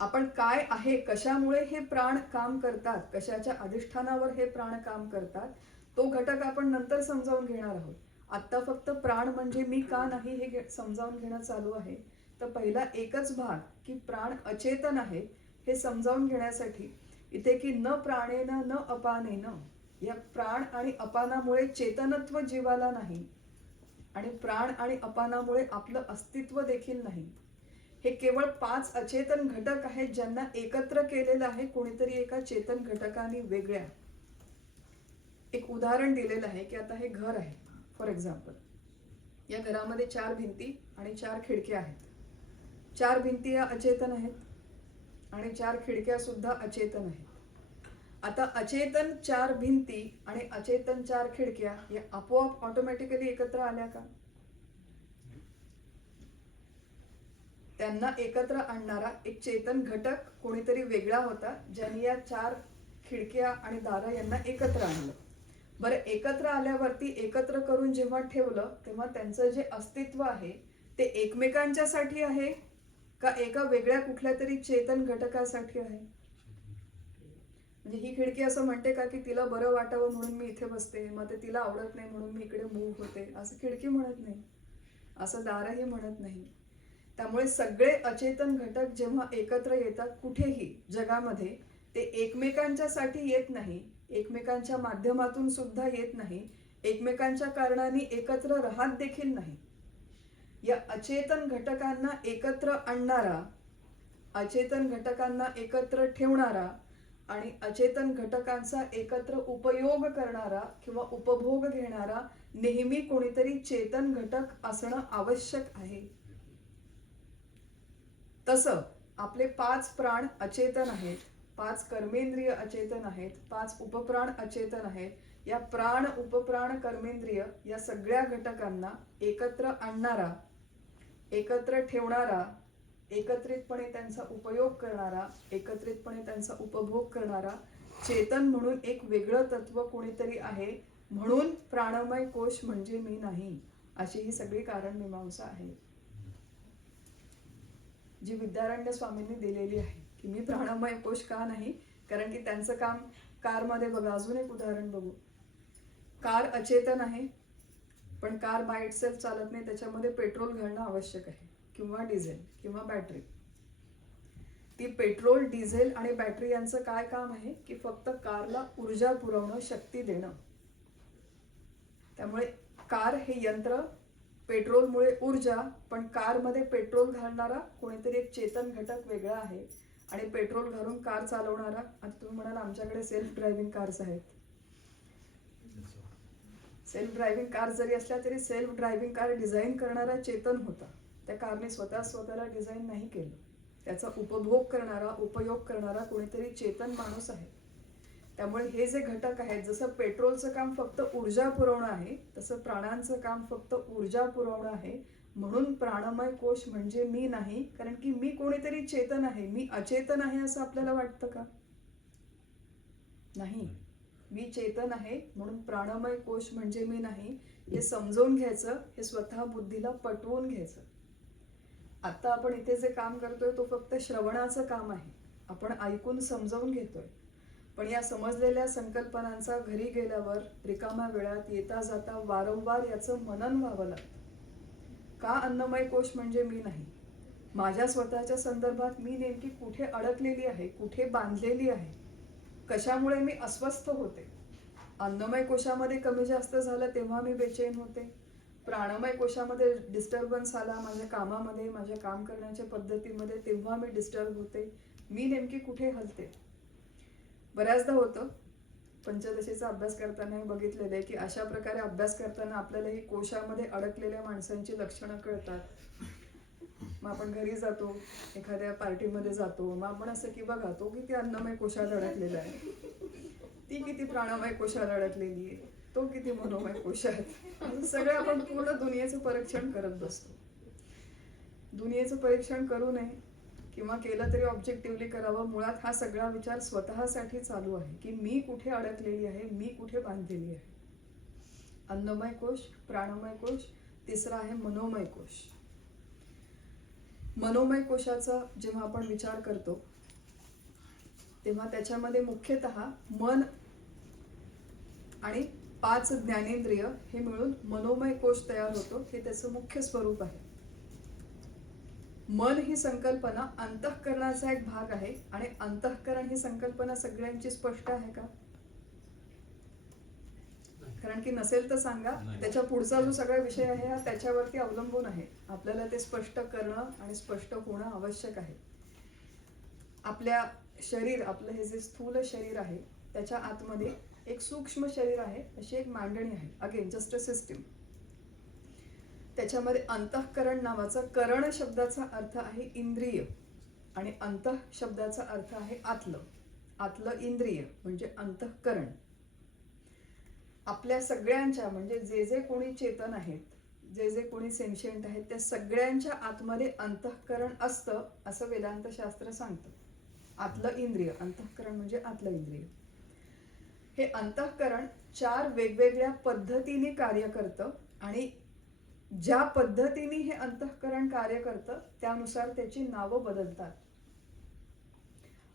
आपण काय आहे, कशामुळे हे प्राण काम करतात, कशाच्या अधिष्ठानावर हे प्राण काम करतात, तो घटक आपण नंतर समजावून घेणार आहोत. आता फक्त प्राण म्हणजे मी का नाही हे समजावून घेणं चालू आहे. तर पहिला एकच भाग की प्राण अचेतन आहे हे समजावून घेण्यासाठी इथे की न प्राणेन न अपानेन, या प्राण आणि अपानामुळे चेतनत्व जीवाला नाही आणि प्राण आणि अपानामुळे आपलं अस्तित्व देखील नाही. हे केवळ 5 अचेतन घटक आहेत ज्यांना एकत्र केलेलं आहे कोणीतरी एका चेतन घटकाने वेगळ्या. एक उदाहरण दिलेलं आहे की आता हे घर आहे फॉर एक्झाम्पल. या घरामध्ये 4 भिंती आणि 4 खिडक्या आहेत. 4 भिंती या अचेतन आहेत आणि 4 खिडक्या सुद्धा अचेतन आहेत. आता अचेतन 4 भिंती आणि अचेतन 4 खिडक्या या आपोआप ऑटोमॅटिकली एकत्र आल्या का? त्यांना एकत्र आणणारा एक चेतन घटक कोणीतरी वेगळा होता ज्यांनी या 4 खिडक्या आणि दारं यांना एकत्र आणलं. बरं, एकत्र आल्यावरती एकत्र करून जेव्हा ठेवलं तेव्हा त्यांचं जे अस्तित्व आहे ते एकमेकांच्यासाठी आहे का एका वेगळ्या कुठल्या तरी चेतन घटकासाठी आहे? म्हणजे ही खिडकी असं म्हणते का की तिला बरं वाटावं म्हणून मी इथे बसते, मग ते तिला आवडत नाही म्हणून मी इकडे मूव्ह होते, असं खिडकी म्हणत नाही, असं दारही म्हणत नाही. त्यामुळे सगळे अचेतन घटक जेव्हा एकत्र येतात कुठेही जगामध्ये ते एकमेकांच्यासाठी येत नाही, एकमेकांच्या माध्यमातून सुद्धा येत नाही, एकमेकांच्या कारणाने एकत्र राहत देखील नाही. या अचेतन घटकांना एकत्र आणणारा, अचेतन घटकांना एकत्र ठेवणारा आणि अचेतन घटकांचा एकत्र उपयोग करणारा किंवा उपभोग घेणारा नेहमी कोणीतरी चेतन घटक असणं आवश्यक आहे. तसं आपले 5 प्राण अचेतन आहेत, 5 कर्मेंद्रिय अचेतन आहेत, 5 उपप्राण अचेतन आहेत. या प्राण, उपप्राण, कर्मेंद्रिय या सगळ्या घटकांना एकत्र आणणारा, एकत्र ठेवणारा, एकत्रितपणे त्यांचा उपयोग करणारा, एकत्रितपणे त्यांचा उपभोग करणारा चेतन म्हणून एक वेगळं तत्व कोणीतरी आहे. म्हणून प्राणमय कोश म्हणजे मी नाही, अशी ही सगळी कारण मीमांसा आहे जी विद्यारण्य स्वामींनी दिलेली आहे. की मी प्राणमय कोश का नाही, कारण की त्यांचं काम कारमध्ये बघा. अजून एक उदाहरण बघू. कार अचेतन आहे पण कार बाय इटसेल्फ चालत नाही, त्याच्यामध्ये पेट्रोल घालणं आवश्यक आहे किंवा डिझेल किंवा बॅटरी. ती पेट्रोल, डिझेल आणि बॅटरी यांचं काय काम आहे की फक्त कारला ऊर्जा पुरवणं, शक्ती देणं. त्यामुळे कार हे यंत्र, पेट्रोलमुळे ऊर्जा, पण कारमध्ये पेट्रोल घालणारा कोणीतरी एक चेतन घटक वेगळा आहे आणि पेट्रोल घालून कार चालवणारा, आता तुम्ही म्हणाल आमच्याकडे सेल्फ ड्रायव्हिंग कार्स आहेत. सेल्फ ड्रायव्हिंग कार जरी असल्या तरी सेल्फ ड्रायव्हिंग कार डिझाईन करणारा चेतन होता. त्या कारने स्वतःला डिझाईन नाही केलं. त्याचा उपभोग करणारा, उपयोग करणारा कोणीतरी चेतन माणूस आहे. त्यामुळे हे जे घटक आहेत, जसं पेट्रोलचं काम फक्त ऊर्जा पुरवणं आहे, तसं प्राणांचं काम फक्त ऊर्जा पुरवणं आहे. म्हणून प्राणमय कोश म्हणजे मी नाही, कारण की मी कोणीतरी चेतन आहे. मी अचेतन आहे असं आपल्याला वाटतं का? नाही. मी चेतन आहे म्हणून प्राणमय कोश म्हणजे मी नाही, हे समजून घ्यायचं, हे स्वतः बुद्धीला पटवून घ्यायचं. आता आपण इथे जे काम करतोय तो फक्त श्रवणाचं काम आहे. आपण ऐकून समजावून घेतोय. पण या समजलेल्या संकल्पनांचा घरी गेल्यावर रिकाम्या वेळात येता जाता वारंवार याचं मनन व्हावं लागतं. का अन्नमय कोश म्हणजे मी नाही? माझ्या स्वतःच्या संदर्भात मी नेमकी कुठे अडकलेली आहे, कुठे बांधलेली आहे, कशामुळे मी अस्वस्थ होते? अन्नमय कोशामध्ये कमी जास्त झालं तेव्हा मी बेचैन होते. प्राणमय कोशामध्ये डिस्टर्बन्स आला माझ्या कामामध्ये, माझ्या काम करण्याच्या पद्धतीमध्ये, तेव्हा मी डिस्टर्ब होते. मी नेमकी कुठे हलते? बऱ्याचदा होतं, पंचदशीचा अभ्यास करताना बघितलेलं आहे की अशा प्रकारे अभ्यास करताना आपल्याला ही कोशामध्ये अडकलेल्या माणसांची लक्षणं कळतात. मग आपण घरी जातो, एखाद्या पार्टीमध्ये जातो, मग आपण असं की बघा तो किती अन्नमय कोशात अडकलेला आहे, ती किती प्राणमय कोशात अडकलेली आहे, तो किती मनोमय कोशात. सगळं आपण पूर्ण दुनियेचं परीक्षण करत बसतो. दुनियेचं परीक्षण करू नये किंवा केलं तरी ऑब्जेक्टिव्हली करावं. मुळात हा सगळा विचार स्वतःसाठी चालू आहे की मी कुठे अडकलेली आहे, मी कुठे बांधलेली आहे. अन्नमय कोश, प्राणमय कोश, तिसरा आहे मनोमय कोश. मनोमय कोशाचा जेव्हा आपण विचार करतो तेव्हा त्याच्यामध्ये मुख्यतः मन आणि 5 ज्ञानेंद्रिय हे मिळून मनोमय कोश तयार होतो. हे त्याचं मुख्य स्वरूप आहे. मन ही संकल्पना अंतःकरणाचा एक भाग आहे आणि अंतःकरण ही संकल्पना सगळ्यांची स्पष्ट आहे का? कारण की नसेल तर सांगा. त्याच्या पुढचा जो सगळा विषय आहे हा त्याच्यावरती अवलंबून आहे. आपल्याला ते स्पष्ट करणं आणि स्पष्ट होणं आवश्यक आहे. आपल्या शरीर, आपलं हे जे स्थूल शरीर आहे त्याच्या आतमध्ये एक सूक्ष्म शरीर आहे, अशी एक मांडणी आहे. Again just a system. त्याच्यामध्ये अंतःकरण नावाचा, करण शब्दाचा अर्थ आहे इंद्रिय आणि अंतः शब्दाचा अर्थ आहे आतलं. आतलं इंद्रिय म्हणजे अंतःकरण. आपल्या सगळ्यांच्या म्हणजे जे जे कोणी चेतन आहेत, जे जे कोणी सेन्शियंट आहेत, त्या सगळ्यांच्या आतमध्ये अंतःकरण असतं असं वेदांत शास्त्र सांगतं. आतलं इंद्रिय, अंतःकरण म्हणजे आतलं इंद्रिय. हे अंतःकरण 4 वेगवेगळ्या पद्धतीने कार्य करतं आणि ज्या पद्धतीने हे अंतःकरण कार्य करतं त्यानुसार त्याची नावं बदलतात.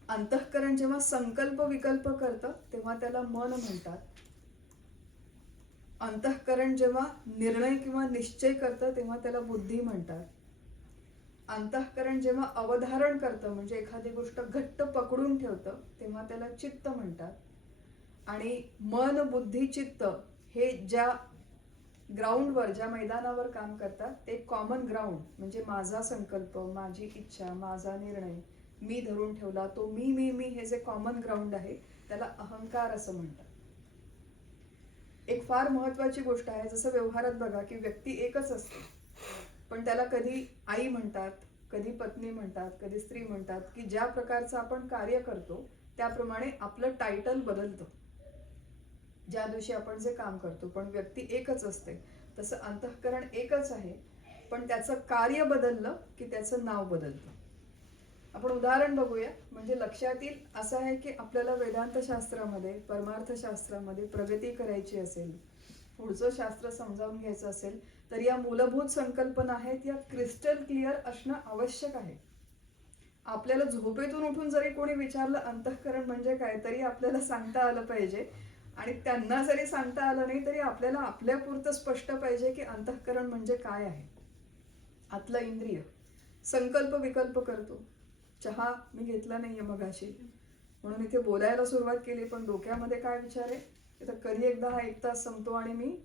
अंतःकरण जेव्हा संकल्प विकल्प करतं तेव्हा त्याला मन म्हणतात. अंतःकरण जेव्हा निर्णय किंवा निश्चय करतं तेव्हा त्याला बुद्धी म्हणतात. अंतःकरण जेव्हा अवधारण करतं म्हणजे एखादी गोष्ट घट्ट पकडून ठेवतं तेव्हा त्याला चित्त म्हणतात. आणि मन, बुद्धी, चित्त हे ज्या ग्राउंडवर, ज्या मैदानावर काम करतात ते कॉमन ग्राउंड म्हणजे माझा संकल्प, माझी इच्छा, माझा निर्णय, मी धरून ठेवला तो मी मी मी, हे जे कॉमन ग्राउंड आहे त्याला अहंकार असं म्हणतात. एक फार महत्वाची गोष्ट आहे, जसं व्यवहारात बघा की व्यक्ती एकच असते पण त्याला कधी आई म्हणतात, कधी पत्नी म्हणतात, कधी स्त्री म्हणतात, की ज्या प्रकारचं आपण कार्य करतो त्याप्रमाणे आपलं टायटल बदलतं ज्या दिवशी आपण जे काम करतो. पण व्यक्ती एकच असते. तसं अंतःकरण एकच आहे पण त्याचं कार्य बदललं की त्याचं नाव बदलतं. आपण उदाहरण बघूया म्हणजे लक्षात येईल. असं आहे की आपल्याला वेदांत शास्त्रामध्ये, परमार्थ शास्त्रामध्ये प्रगती करायची असेल, पुढचं शास्त्र समजावून घ्यायचं असेल तर या मूलभूत संकल्पना आहेत या क्रिस्टल क्लिअर असणं आवश्यक आहे. आपल्याला झोपेतून उठून जरी कोणी विचारलं अंतःकरण म्हणजे काय तरी आपल्याला सांगता आलं पाहिजे. आणि त्यांना जरी सांगता आलं नाही तरी आपल्याला आपल्यापुरतं स्पष्ट पाहिजे की अंतःकरण म्हणजे काय आहे. आतलं इंद्रिय संकल्प विकल्प करतो. चहा मी घेतला नाहीये मगाशी म्हणून इथे बोलायला सुरुवात केली, पण डोक्यामध्ये काय विचार आहे, आता कधी एकदा हा 1 तास संपतो आणि मी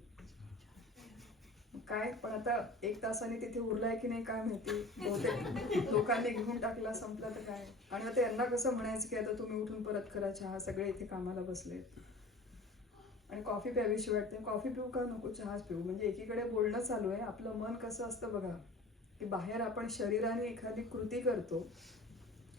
काय, पण आता 1 तासाने तिथे उरलाय की नाही काय माहिती, बहुतेक लोकांनी घेऊन टाकला, संपला तर काय. आणि आता यांना कसं म्हणायचं की आता तुम्ही उठून परत करा चहा, सगळे इथे कामाला बसले आणि कॉफी प्यावीशी वाटते. कॉफी पिऊ का नको, चहाच पिऊ. म्हणजे एकीकडे बोलणं चालू आहे, आपलं मन कसं असतं बघा, की बाहेर आपण शरीराने एखादी कृती करतो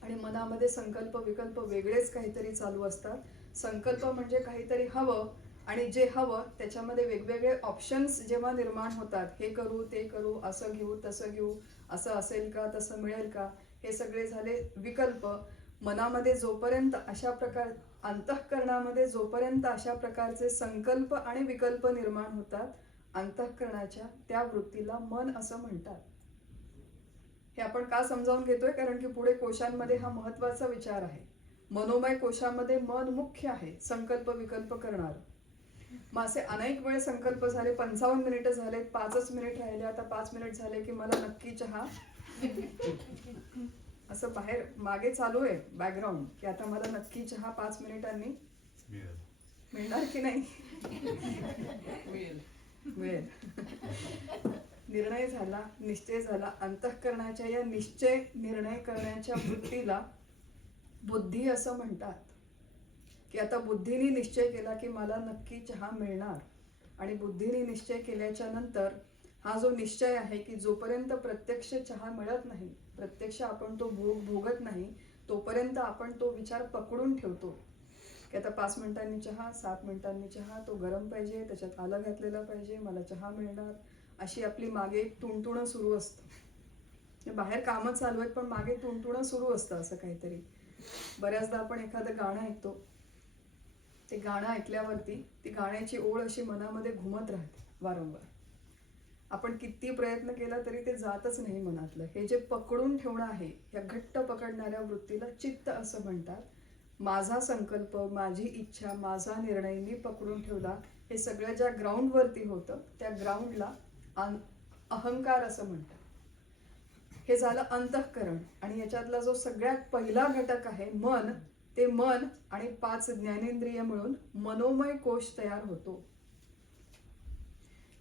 आणि मनामध्ये संकल्प विकल्प वेगळेच काहीतरी चालू असतात. संकल्प म्हणजे काहीतरी हवं आणि जे हवं त्याच्यामध्ये वेगवेगळे ऑप्शन्स जेव्हा निर्माण होतात, हे करू ते करू, असं घेऊ तसं घेऊ, असं असेल का, तसं मिळेल का, हे सगळे झाले विकल्प. मनामध्ये जोपर्यंत अशा प्रकार, अंतःकरणामध्ये जोपर्यंत अशा प्रकारचे संकल्प आणि विकल्प निर्माण होतात, अंतःकरणाच्या त्या वृत्तीला मन असं म्हणतात. हे आपण का समजावून घेतोय, कारण की पुढे कोशांमध्ये हा महत्वाचा विचार आहे. मनोमय कोशामध्ये मन मुख्य आहे, संकल्प विकल्प करणार. मग असे अनेक वेळ संकल्प झाले, 55 मिनिटं झाले, 5च मिनिट राहिले, आता 5 मिनिट झाले की मला नक्की चहा, असं बाहेर मागे चालू आहे बॅकग्राऊंड, की आता मला नक्की चहा 5 मिनिटांनी मिळणार की नाही, मिळेल. निर्णय झाला, निश्चय झाला. अंतःकरणाच्या या निश्चय निर्णय करण्याच्या वृत्तीला बुद्धी असं म्हणतात. की आता बुद्धीने निश्चय केला की मला नक्की चहा मिळणार, आणि बुद्धीने निश्चय केल्याच्या नंतर हा जो निश्चय आहे की जोपर्यंत प्रत्यक्ष चहा मिळत नाही, प्रत्यक्ष आपण तो भोग भोगत नाही, तोपर्यंत आपण तो विचार पकडून ठेवतो की आता 5 मिनिटांनी चहा, 7 मिनिटांनी चहा, तो गरम पाहिजे, त्याच्यात आलं घातलेलं पाहिजे, मला चहा मिळणार, अशी आपली मागे तुणतुणं सुरू असतं. बाहेर कामं चालू आहेत पण मागे तुणतुणं सुरू असतं असं काहीतरी. बऱ्याचदा आपण एखादं गाणं ऐकतो, ते गाणं ऐकल्यावरती ती गाण्याची ओळ अशी मनामध्ये घुमत राहते वारंवार. आपण किती प्रयत्न केला तरी ते जातच नाही मनातलं. हे जे पकडून ठेवणं आहे, या घट्ट पकडणाऱ्या वृत्तीला चित्त असं म्हणतात. माझा संकल्प, माझी इच्छा, माझा निर्णय मी पकडून ठेवला, हे सगळं ज्या ग्राउंडवरती होतं त्या ग्राउंडला अहंकार असं म्हणतात. हे झालं अंतःकरण. आणि याच्यातला जो सगळ्यात पहिला घटक आहे मन, ते मन आणि 5 ज्ञानेंद्रिय मिळून मनोमय कोश तयार होतो.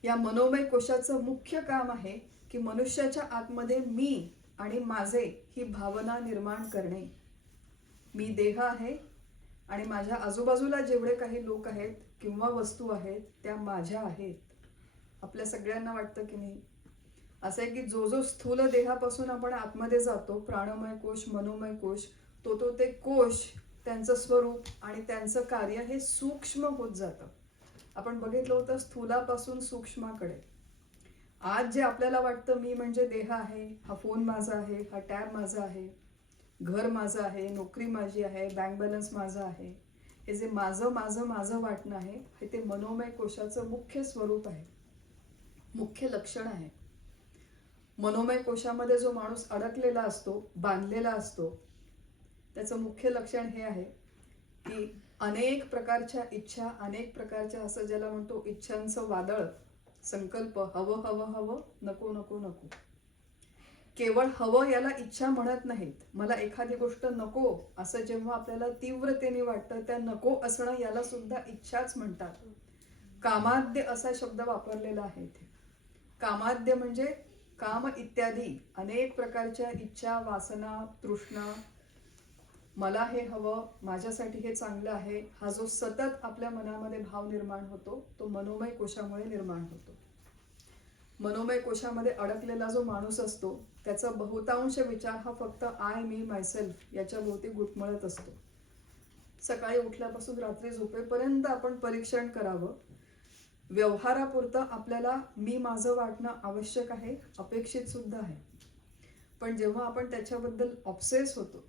या मनोमय कोशाचं मुख्य काम आहे की मनुष्याच्या आतमध्ये मी आणि माझे ही भावना निर्माण करणे. मी देह आहे आणि माझ्या आजूबाजूला जेवढे काही लोक आहेत किंवा वस्तू आहेत त्या माझ्या आहेत. आपल्या सगळ्यांना वाटतं की नाही, असं आहे की जो जो स्थूल देहापासून आपण आतमध्ये जातो, प्राणमय कोश, मनोमय कोश, तो ते कोश, त्यांचं स्वरूप आणि त्यांचं कार्य हे सूक्ष्म होत जातं. आपण बघितलं होतं स्थूलापासून सूक्ष्माकडे. आज जे आपल्याला वाटतं मी म्हणजे देह आहे, हा फोन माझा आहे, हा टॅब माझा आहे, घर माझं आहे, नोकरी माझी आहे, बँक बॅलन्स माझा आहे, हे जे माझं माझं माझं वाटणं आहे, हे ते मनोमय कोशाचं मुख्य स्वरूप आहे, मुख्य लक्षण आहे. मनोमय कोशामध्ये जो माणूस अडकलेला असतो, बांधलेला असतो, त्याचं मुख्य लक्षण हे आहे की अनेक प्रकारच्या इच्छा, अनेक प्रकारच्या, असं ज्याला म्हणतो इच्छांचं वादळ, संकल्प, हवं हवं हवं, नको नको नको. केवळ हवं याला इच्छा म्हणत नाहीत. मला एखादी गोष्ट नको असं जेव्हा आपल्याला तीव्रतेने वाटतं, त्या नको असणं याला सुद्धा इच्छाच म्हणतात. कामाद्य असा शब्द वापरलेला आहे इथे. कामाद्य म्हणजे काम इत्यादी अनेक प्रकारच्या इच्छा, वासना, तृष्णा, मला हे हवं, माझ्यासाठी हे चांगलं आहे, हा जो सतत आपल्या मनामध्ये भाव निर्माण होतो, तो मनोमय कोशामुळे निर्माण होतो. मनोमय कोशामध्ये अडकलेला जो माणूस असतो, त्याचा बहुतांश विचार हा फक्त आय, मी, मायसेल्फ याच्या भोवती घुटमळत असतो. सकाळी उठल्यापासून रात्री झोपेपर्यंत आपण परीक्षण करावं. व्यवहारापुरतं आपल्याला मी माझं वाटणं आवश्यक आहे, अपेक्षित सुद्धा आहे. पण जेव्हा आपण त्याच्याबद्दल ऑब्सेस होतो,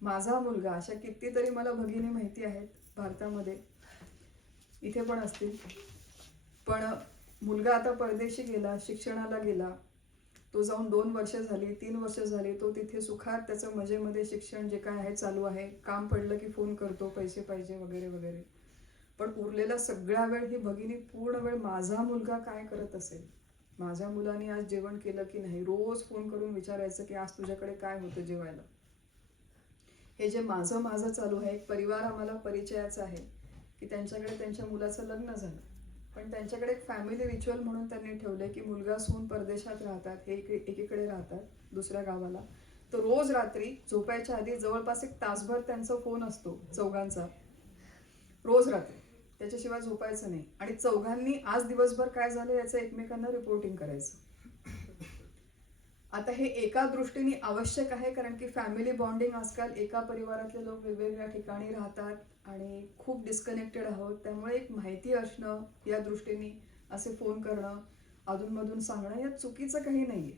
माझा मुलगा, अशा कितीतरी मला भगिनी माहिती आहेत भारतामध्ये, इथे पण असतील, पण मुलगा आता परदेशी गेला, शिक्षणाला गेला, तो जाऊन 2 वर्ष झाली, 3 वर्ष झाली, तो तिथे सुखात त्याचं मजेमध्ये शिक्षण जे काय आहे चालू आहे, काम पडलं की फोन करतो, पैसे पाहिजे वगैरे वगैरे. पण उरलेला सगळा वेळ ही भगिनी पूर्ण वेळ माझा मुलगा काय करत असेल, माझ्या मुलाने आज जेवण केलं की नाही, रोज फोन करून विचारायचं की आज तुझ्याकडे काय होतं जेवायला, हे जे माझं माझं चालू आहे, एक परिवार आम्हाला परिचयाचा आहे की त्यांच्याकडे त्यांच्या मुलाचं लग्न झालं, पण त्यांच्याकडे एक फॅमिली रिच्युअल म्हणून त्यांनी ठेवलंय की मुलगा सून परदेशात राहतात, हे एकीकडे राहतात दुसऱ्या गावाला, तर रोज रात्री झोपायच्या आधी जवळपास एक तासभर त्यांचा फोन असतो चौघांचा, रोज रात्री, त्याच्याशिवाय झोपायचं नाही. आणि चौघांनी आज दिवसभर काय झालं याचं एकमेकांना रिपोर्टिंग करायचं. आता हे एका दृष्टीने आवश्यक आहे, कारण की फॅमिली बॉन्डिंग आजकाल एका परिवारातले लोक वेगवेगळ्या ठिकाणी राहतात आणि खूप डिस्कनेक्टेड आहोत, त्यामुळे एक माहिती असणं या दृष्टीने असे फोन करणं, अधूनमधून सांगणं, यात चुकीचं काही नाहीये.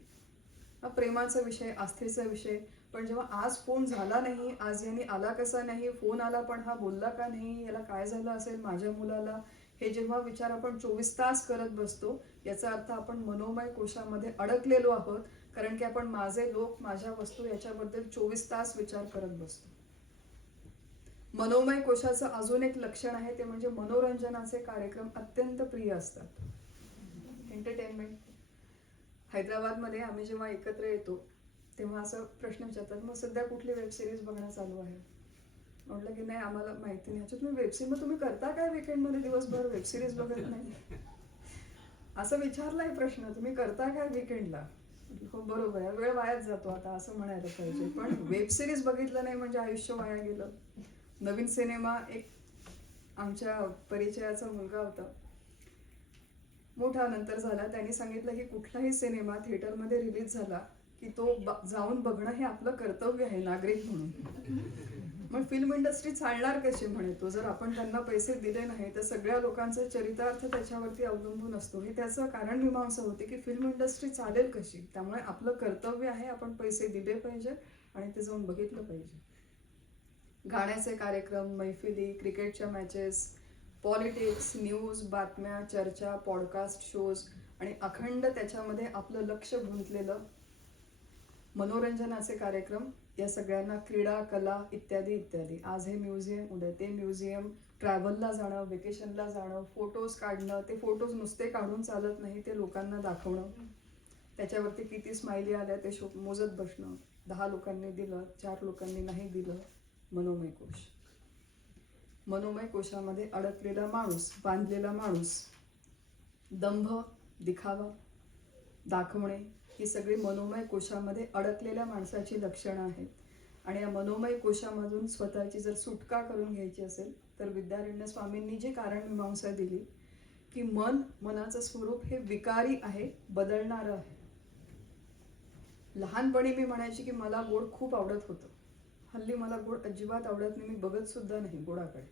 हा प्रेमाचा विषय, आस्थेचा विषय. पण जेव्हा आज फोन झाला नाही, आज यांनी आला कसा नाही, फोन आला पण हा बोलला का नाही, याला काय झालं असेल माझ्या मुलाला, हे जेव्हा विचार आपण 24 तास करत बसतो, याचा अर्थ आपण मनोमय कोशामध्ये अडकलेलो आहोत, कारण की आपण माझे लोक, माझ्या वस्तू याच्याबद्दल 24 तास विचार करत बसतो. मनोमय कोशाचं अजून एक लक्षण आहे, ते म्हणजे मनोरंजनाचे कार्यक्रम अत्यंत प्रिय असतात. एंटरटेनमेंट. हैदराबादमध्ये आम्ही जेव्हा एकत्र येतो तेव्हा असं प्रश्न विचारतात, मग सध्या कुठली वेब सिरीज बघणं चालू आहे? म्हटलं की नाही, आम्हाला माहिती नाही. अच्छा, तुम्ही वेब सिरीज, मग तुम्ही करता काय वीकेंडमध्ये दिवसभर, वेब सिरीज बघत नाही? असं विचारलाय प्रश्न, तुम्ही करता काय वीकेंडला? हो बरोबर आहे, वेळ वायाच जातो आता असं म्हणायला पाहिजे, पण वेब सिरीज बघितलं नाही म्हणजे आयुष्य वाया गेलं. नवीन सिनेमा, एक आमच्या परिचयाचा मुलगा होता, मोठा नंतर झाला, त्यांनी सांगितलं की कुठलाही सिनेमा थिएटरमध्ये रिलीज झाला की तो जाऊन बघणं हे आपलं कर्तव्य आहे नागरिक म्हणून. मग फिल्म इंडस्ट्री चालणार कशी म्हणे तो, जर आपण त्यांना पैसे दिले नाही तर सगळ्या लोकांचा चरितार्थ त्याच्यावरती अवलंबून असतो. हे त्याचं कारण मीमांसा होती की फिल्म इंडस्ट्री चालेल कशी, त्यामुळे आपलं कर्तव्य आहे, आपण पैसे दिले पाहिजे आणि ते जाऊन बघितलं पाहिजे. गाण्याचे कार्यक्रम, मैफिली, क्रिकेटच्या मॅचेस, पॉलिटिक्स, न्यूज, बातम्या, चर्चा, पॉडकास्ट शोज आणि अखंड त्याच्यामध्ये आपलं लक्ष गुंतलेलं मनोरंजनाचे कार्यक्रम, या सगळ्यांना क्रीडा, कला इत्यादी इत्यादी. आज हे म्युझियम, उद्या ते म्युझियम, ट्रॅव्हलला जाणं, वेकेशनला जाणं, फोटोज काढणं, ते फोटोज नुसते काढून चालत नाही, ते लोकांना दाखवणं, त्याच्यावरती किती स्माइली आल्या ते मोजत बसणं, 10 लोकांनी दिलं, 4 लोकांनी नाही दिलं. मनोमय कोश. मनोमय कोशामध्ये अडकलेला माणूस, बांधलेला माणूस, दंभ, दिखावा, दाखवणे, ही सगळी मनोमय कोशामध्ये अडकलेल्या माणसाची लक्षणं आहेत. आणि या मनोमय कोशामधून स्वतःची जर सुटका करून घ्यायची असेल तर विद्यारण्य स्वामींनी जी कारण मीमांसा दिली की मनाचं स्वरूप हे विकारी आहे, बदलणारं आहे. लहानपणी मी म्हणायची की मला गोड खूप आवडत होतं, हल्ली मला गोड अजिबात आवडत नाही, मी बघत सुद्धा नाही गोडाकडे.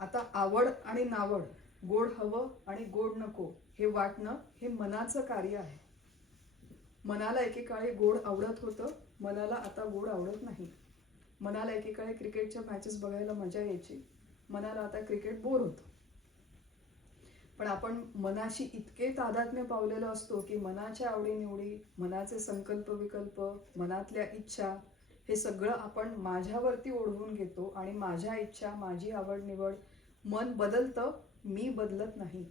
आता आवड आणि नावड, गोड हवं आणि गोड नको हे वाटणं, हे मनाचं कार्य आहे. मनाला एकेकाळी गोड आवडत होतं, मनाला आता गोड आवडत नाही. मनाला एकेकाळी क्रिकेटच्या मॅचेस बघायला मजा यायची, मनाला आता क्रिकेट बोर होतं. पण आपण मनाशी इतके तादात्म्य पावलेलो असतो की मनाच्या आवडीनिवडी, मनाचे संकल्प विकल्प, मनातल्या इच्छा, हे सगळं आपण माझ्यावरती ओढवून घेतो आणि माझ्या इच्छा, माझी आवड निवड. मन बदलतं, मी बदलत नाही.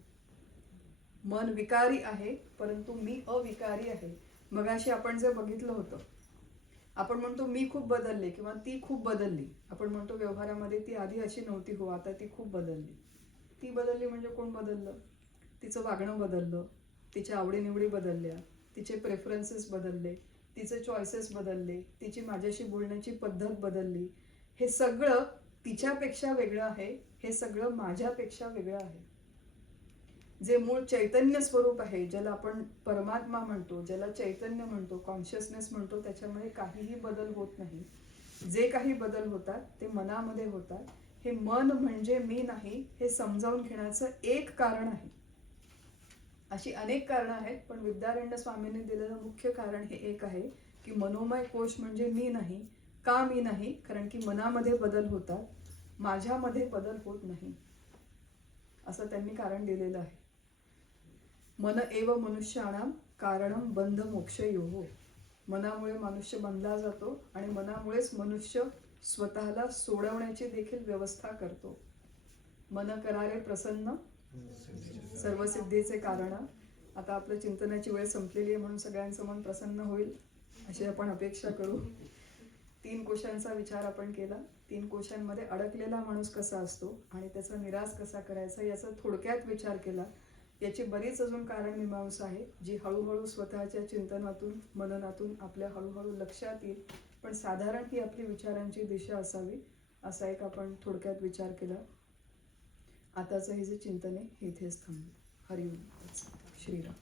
मन विकारी आहे परंतु मी अविकारी आहे. मगाशी आपण जे बघितलं होतं, आपण म्हणतो मी खूप बदलले किंवा ती खूप बदलली. आपण म्हणतो व्यवहारामध्ये ती आधी अशी नव्हती हो, आता ती खूप बदलली. ती बदलली म्हणजे कोण बदललं? तिचं वागणं बदललं, तिच्या आवडीनिवडी बदलल्या, तिचे प्रेफरन्सेस बदलले, तिचे चॉईसेस बदलले, तिची माझ्याशी बोलण्याची पद्धत बदलली. हे सगळं तिच्यापेक्षा वेगळं आहे, हे सगळं माझ्यापेक्षा वेगळं आहे. जे मूळ चैतन्य स्वरूप आहे, ज्याला आपण परमात्मा म्हणतो, ज्याला चैतन्य म्हणतो, कॉन्शियसनेस म्हणतो, त्याच्यामध्ये काहीही बदल होत नाही. जे काही बदल होतात ते मनामध्ये होतात. हे मन म्हणजे मी नाही हे समजावून घेण्याचं एक कारण आहे. अशी अनेक कारणं आहेत, पण विद्यारण्य स्वामींनी दिलेलं मुख्य कारण हे एक आहे की मनोमय कोश म्हणजे मी नाही. का मी नाही? कारण की मनामध्ये बदल होतात, माझ्यामध्ये बदल होत नाही, असं त्यांनी कारण दिलेलं आहे. मन एव मनुष्याणाम कारणम बंध मोक्षयोः. मनामुळे मनुष्य बंधला जातो आणि मनामुळेच मनुष्य स्वतःला सोडवण्याची देखील व्यवस्था करतो. मन करारे प्रसन्न सर्व सिद्धीचे कारण. आता आपलं चिंतनाची वेळ संपलेली आहे, म्हणून सगळ्यांचं मन प्रसन्न होईल अशी आपण अपेक्षा करू. 3 कोशांचा विचार आपण केला. 3 कोशांमध्ये अडकलेला माणूस कसा असतो आणि त्याचा निराश कसा करायचा याचा थोडक्यात विचार केला. याची बरीच अजून कारणमीमांसा आहे जी हळूहळू स्वतःच्या चिंतनातून मननातून आपल्या हळूहळू लक्षात येईल. पण साधारण ही आपली विचारांची दिशा असावी असा एक आपण थोडक्यात विचार केला. आताचं हे जे चिंतन आहे हे इथेच थांबू. हरिओम. श्रीराम.